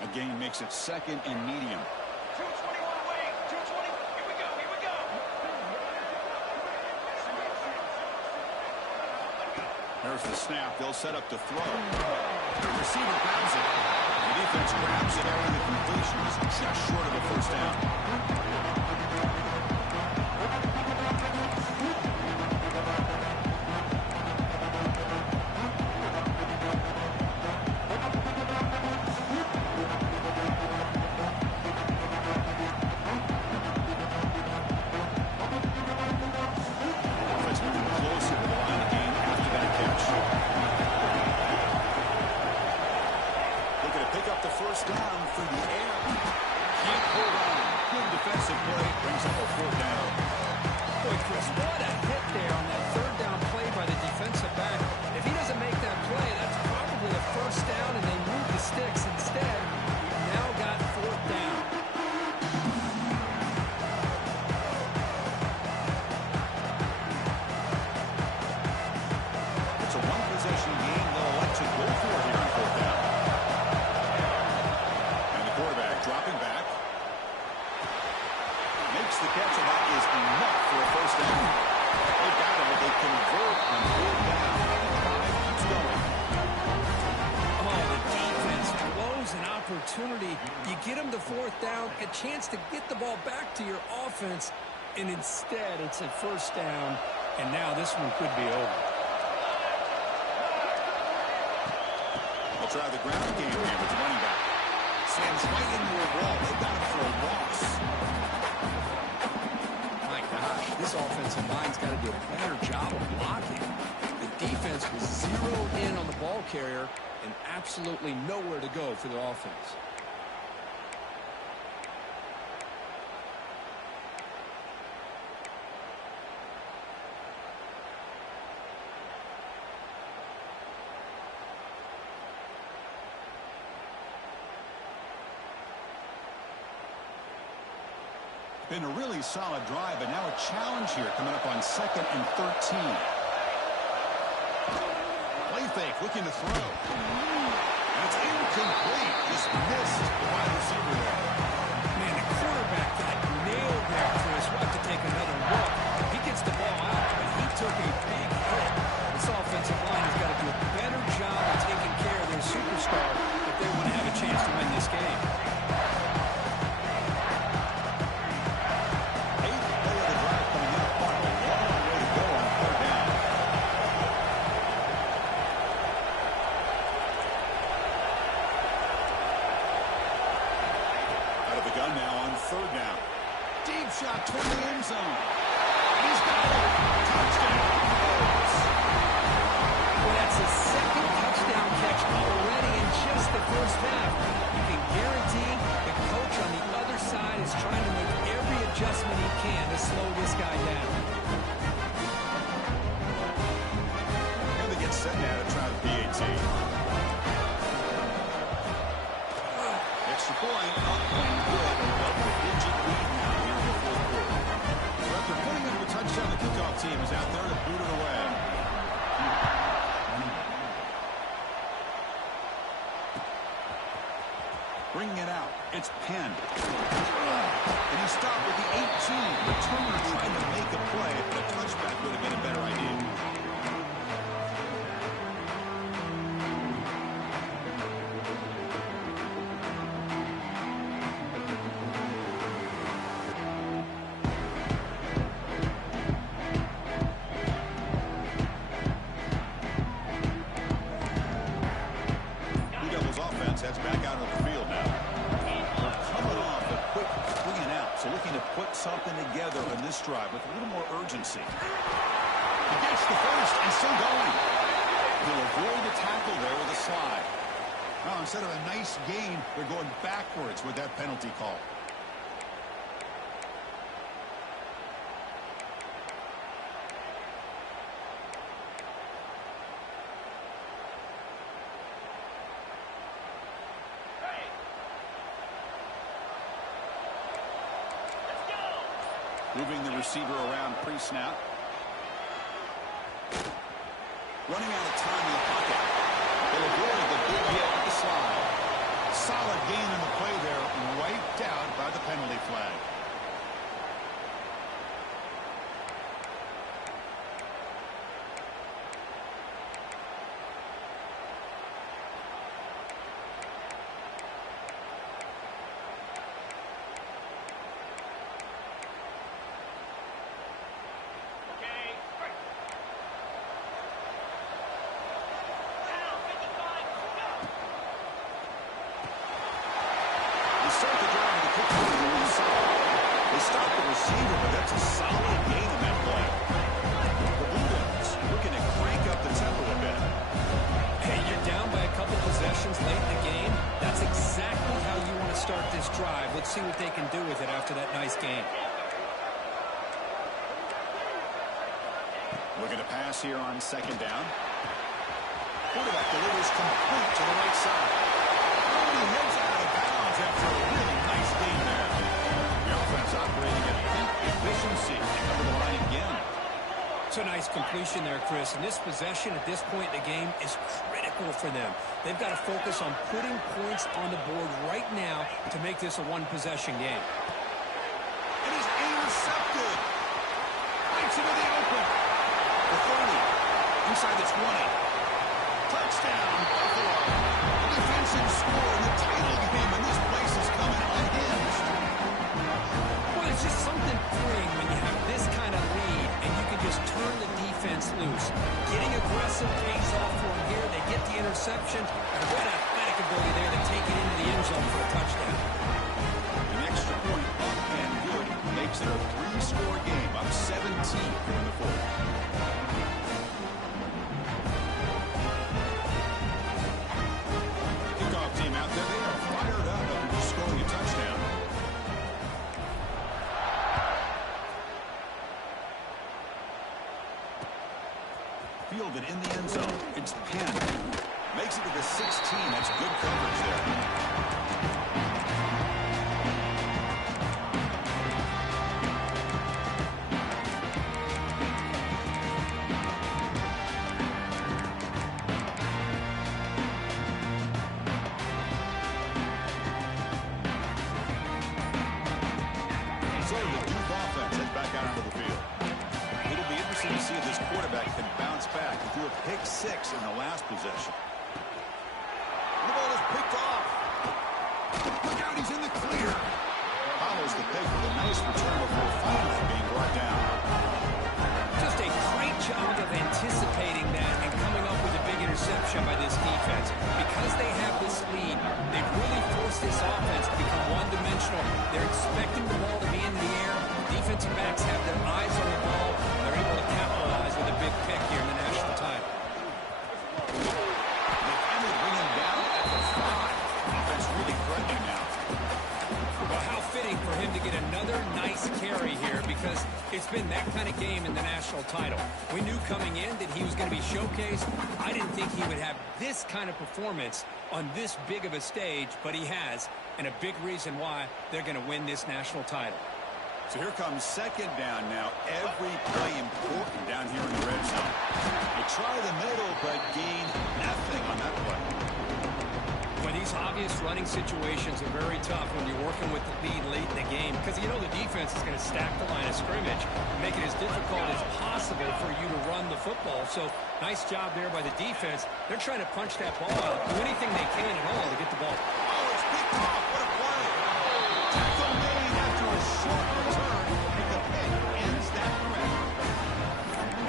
A gain makes it 2nd and medium. 221 away. 220. Here we go. Here we go. There's the snap. They'll set up to throw. The receiver grabs it. The defense grabs it after the completion. Is just short of a 1st down. the catch, and that is enough for a first down. They got him, but they convert on fourth down. Drive keeps going. Oh, the defense blows an opportunity. You get them to fourth down, a chance to get the ball back to your offense, and instead it's a first down, and now this one could be over. They'll try the ground game here with the running back. Slams right into a wall. They got him for a loss. My gosh, this offensive line's got to do a better job of blocking. The defense was zeroed in on the ball carrier and absolutely nowhere to go for the offense. Been a really solid drive, but now a challenge here coming up on 2nd and 13. Play fake, looking to throw. And it's incomplete. Just missed the wide receiver there. Man, the quarterback got nailed there, Chris. We'll have to take another look. He gets the ball out, but he took a big hit. This offensive line has got to do a better job of taking care of their superstar if they want to have a chance to win this game. Shot toward the end zone. He's got it. Touchdown. Well, that's his second touchdown catch already in just the first half. You can guarantee the coach on the other side is trying to make every adjustment he can to slow this guy down. And they get set now to try the PAT. Extra point. Up and good. A double-digit lead now here in the fourth quarter. So after putting up a touchdown, the kickoff team is out there to boot it away. Bringing it out. It's Penn. And he stopped at the 18. The returner trying to make a play, but a touchback would have been a better idea. That's back out of the field now. They're coming off a quick 3-and-out, so looking to put something together in this drive with a little more urgency. He gets the first and still going. He'll avoid the tackle there with a slide. Now, instead of a nice gain, they're going backwards with that penalty call. Moving the receiver around pre-snap. Running out of time in the pocket. They'll avoid the big hit with the slide. Solid gain in the play there, wiped out by the penalty flag. See what they can do with it after that nice game. Looking to pass here on 2nd down. Quarterback delivers complete to the right side. Oh, he heads out of bounds after a really nice game there. The offense operating at peak efficiency. Over the line again. It's a nice completion there, Chris. And this possession at this point in the game is critical for them. They've got to focus on putting points on the board right now to make this a one-possession game. And he's inside the 20. Touchdown, Buffalo. A defensive score in the title game, and this place is coming unhinged. Well, there's just something freeing when you have this kind of lead and you can just turn the defense loose. Getting aggressive pays off for them here. They get the interception, and what athletic ability there to take it into the end zone for a touchdown. An extra point up and good makes it a 3-score game, up 17 here in the fourth. Kickoff team out there, they are fired up after scoring a touchdown. Fielded in the end zone. It's Penn. Makes it to the 16. That's good coverage there. So the Duke offense heads back out onto the field. It'll be interesting to see if this quarterback can bounce back. He threw a pick 6 in the last possession. The ball is picked off. Look out, he's in the clear. Follows the pick with a nice return before finally being brought down. Just a great job of anticipating that and coming up with a big interception by this defense. Because they have this lead, they've really forced this offense to become one-dimensional. They're expecting the ball to be in the air. Defensive backs have their eyes on the ball. They're able to capitalize with a big pick here in the national title. They finally bring him down at the 5. Offense really threatening now. Well, how fitting for him to get another nice carry here because it's been that kind of game in the national title. We knew coming in that he was going to be showcased. I didn't think he would have this kind of performance on this big of a stage, but he has, and a big reason why they're going to win this national title. So here comes second down now. Every play important down here in the red zone. You try the middle, but gain nothing on that play. Well, these obvious running situations are very tough when you're working with the lead late in the game because you know the defense is going to stack the line of scrimmage, make it as difficult as possible for you to run the football. So nice job there by the defense. They're trying to punch that ball out, do anything they can at all to get the ball. Oh, it's picked off. What a play. Tackle made after a short return. The pick ends that threat.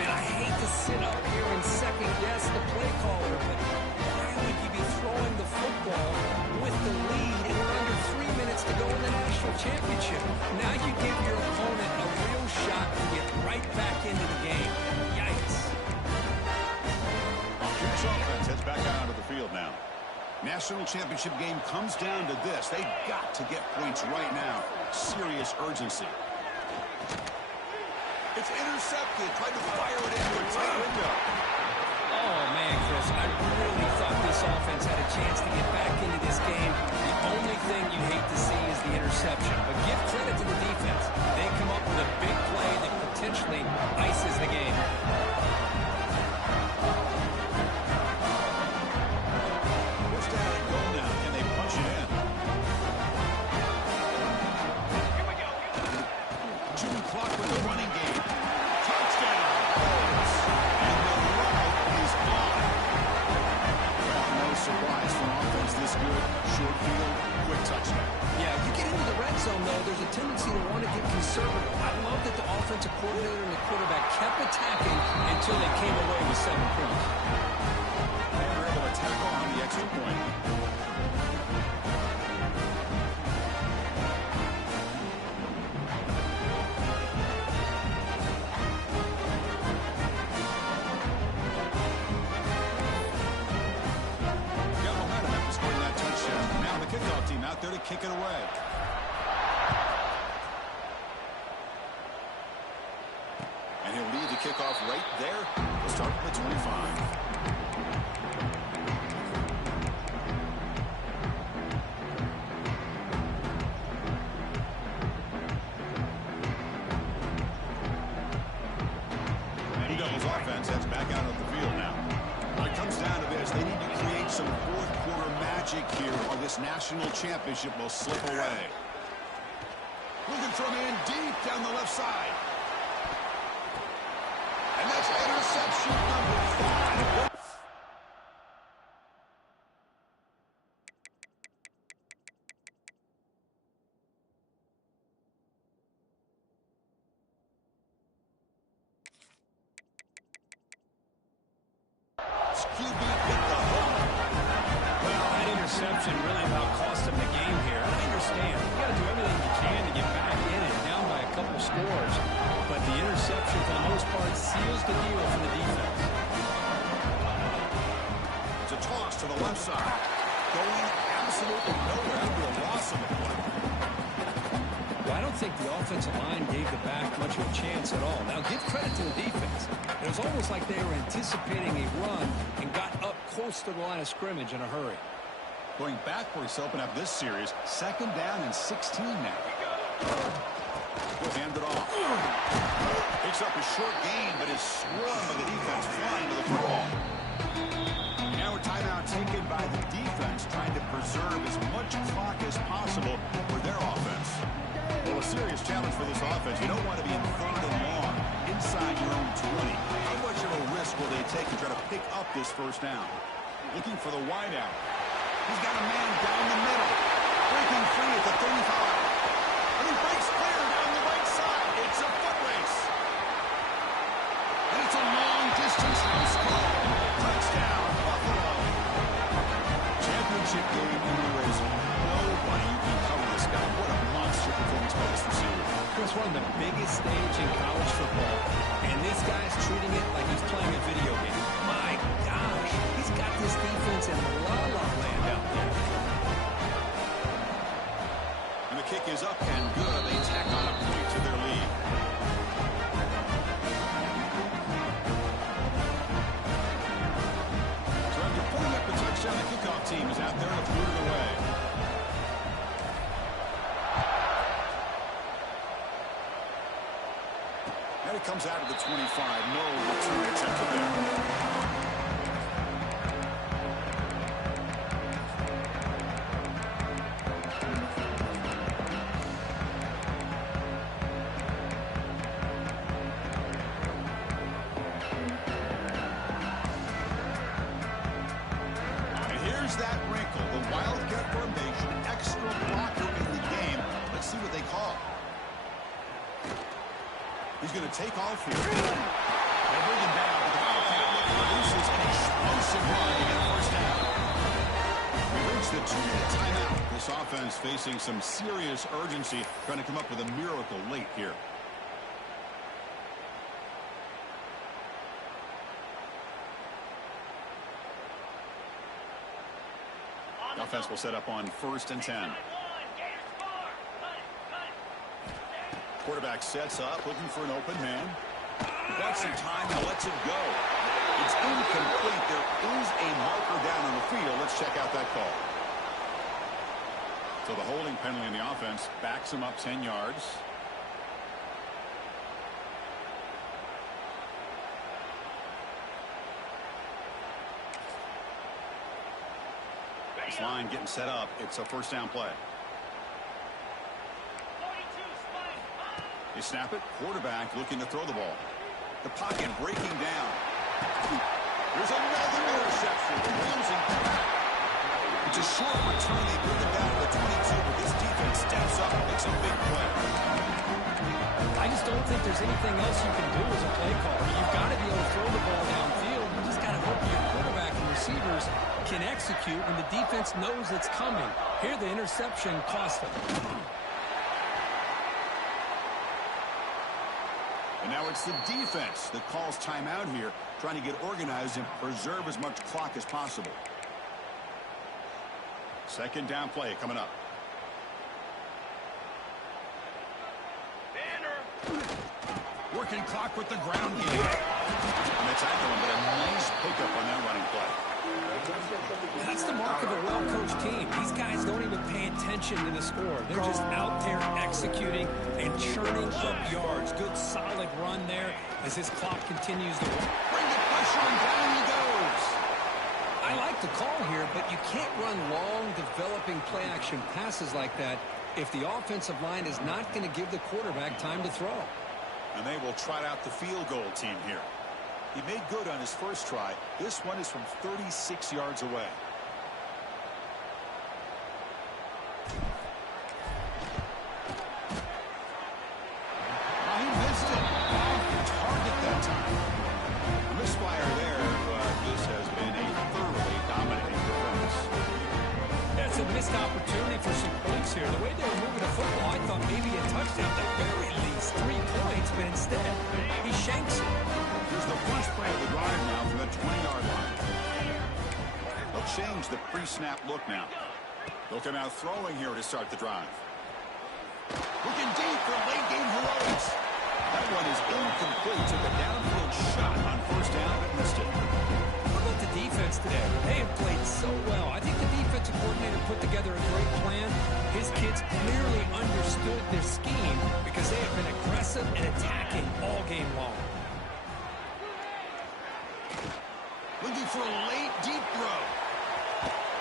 Man, I hate to sit up here and second-guess the play caller, but why would you be throwing the football with the lead and under 3 minutes to go in the national championship? Now you give your opponent a real shot to get right back into the game. Yikes. Duke's offense heads back out onto the field now. National championship game comes down to this. They've got to get points right now. Serious urgency. It's intercepted. Tried to fire it into a tight window. Oh, man, Chris, I really thought this offense had a chance to get back into this game. The only thing you hate to see is the interception. But give credit to the defense. They come up with a big play that potentially ices the game. First down and goal now. Can they punch it in? Here we go. Chewing clock with the running game. Touchdown. And the route is on. Well, no surprise for an offense this good. Short field, quick touchdown. Yeah, you get into the red zone, though, there's a tendency to want to get conservative. I love that the offensive coordinator and the quarterback kept attacking until they came away with 7 points. They were able to tackle on the extra point. Got momentum after scoring that touchdown. Now the kickoff team out there to kick it away. And he'll lead the kickoff right there. We'll start from the 25. Blue Devils offense heads back out of the field now. When it comes down to this, they need to create some fourth-quarter magic here or this national championship will slip away. Looking from in deep down the left side. And that's interception number 5. scores, but the interception, for the most part, seals the deal for the defense. It's a toss to the left side. Going absolutely nowhere after a loss of the play. Well, I don't think the offensive line gave the back much of a chance at all. Now, give credit to the defense. It was almost like they were anticipating a run and got up close to the line of scrimmage in a hurry. Going backwards to open up this series. 2nd down and 16 now. He'll hand it off. Picks up a short gain, but is swarmed by the defense flying to the football. Now a timeout taken by the defense, trying to preserve as much clock as possible for their offense. Well, a serious challenge for this offense. You don't want to be in 3rd and long inside your own 20. How much of a risk will they take to try to pick up this 1st down? Looking for the wideout. He's got a man down the middle. Breaking free at the 35. And he breaks clear down the right side. It's a foot race. And it's a long-distance house call. Touchdown, Buffalo. Championship game, and there is nobody you can cover this guy. What a monster performance by this receiver. It's one of the biggest stage in college football, and this guy's treating it like he's playing a video game. My gosh, he's got this defense in la-la land out there. And the kick is up and good. They tack on a point to their lead. So after putting up the touchdown, the kickoff team is out there to boot it away. And it comes out of the 25. No return attempted there. That wrinkle, the Wildcat formation, extra blocker in the game. Let's see what they call. He's going to take off here. They'll bring him down, but the Wildcat produces an explosive run to get a 1st down. We reach the 2-minute timeout. This offense facing some serious urgency, trying to come up with a miracle late here. Offense will set up on 1st and 10. Quarterback sets up, looking for an open man. Got some time, now lets it go. It's incomplete. There is a marker down on the field. Let's check out that call. So the holding penalty in the offense backs him up 10 yards. This line getting set up. It's a 1st down play. They snap it. Quarterback looking to throw the ball. The pocket breaking down. There's another interception. Losing back. It's a short return. They bring it down to the 22, but this defense steps up and makes a big play. I just don't think there's anything else you can do as a play caller. You've got to be able to throw the ball downfield. You just got to hope your quarterback and receivers can execute when the defense knows it's coming. Here, the interception cost them. And now it's the defense that calls timeout here, trying to get organized and preserve as much clock as possible. 2nd down play coming up. Working clock with the ground game. And they tackle him, but a nice pickup on that running play. That's the mark of a well-coached team. These guys don't even pay attention to the score. They're just out there executing and churning up yards. Good, solid run there as this clock continues to bring the pressure, and down he goes. I like the call here, but you can't run long, developing play-action passes like that if the offensive line is not going to give the quarterback time to throw. And they will trot out the field goal team here. He made good on his first try. This one is from 36 yards away. He missed it. Off target that time. Misfire there, but this has been a thoroughly dominating performance. That's a missed opportunity for some points here. The way they were moving the football, I thought maybe a touchdown, at the very least 3 the pre-snap look now. They'll come out throwing here to start the drive. Looking deep for late-game heroics. That one is incomplete. Took a downfield shot on first down but missed it. What about the defense today? They have played so well. I think the defensive coordinator put together a great plan. His kids clearly understood their scheme because they have been aggressive and attacking all game long. Looking for a late, deep throw.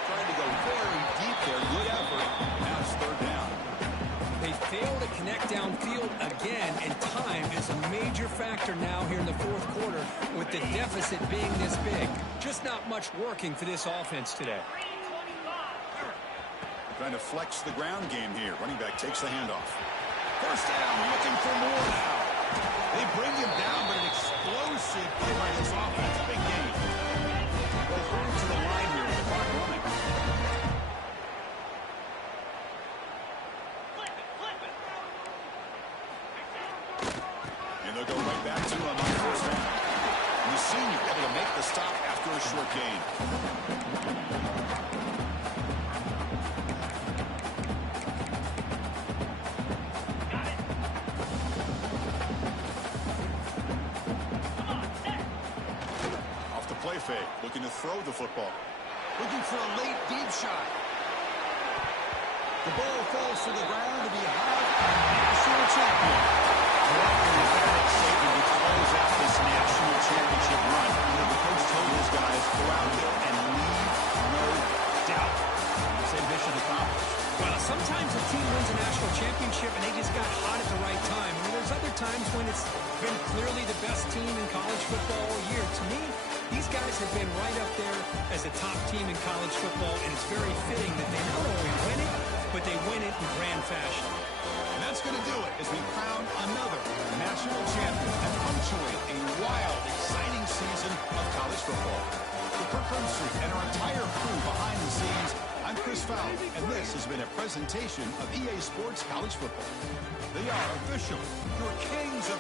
Trying to go very deep there. Good effort. Now it's third down. They fail to connect downfield again, and time is a major factor now here in the fourth quarter with the deficit being this big. Just not much working for this offense today. Trying to flex the ground game here. Running back takes the handoff. First down, looking for more now. They bring him down, but an explosive play by this offense. Big game. They'll hurry to the line here with the clock running. And they'll go right back to him on first down. And the senior able to make the stop after a short gain. Off the play fake, looking to throw the football. Looking for a late deep shot. The ball falls to the ground to be high national champion. What an emphatic statement to close out this national championship run. You know, the coach told his guys, go out there and leave no doubt. Say mission accomplished. Well, sometimes a team wins a national championship and they just got hot at the right time. I mean, there's other times when it's been clearly the best team in college football all year. To me, these guys have been right up there as a top team in college football, and it's very fitting that they not only win it, but they win it in grand fashion. And that's going to do it as we crown another national champion and punctuate a wild, exciting season of college football. For Kirk Herbstreit and our entire crew behind the scenes, I'm Chris Fowler, and this has been a presentation of EA Sports College Football. They are officially your kings of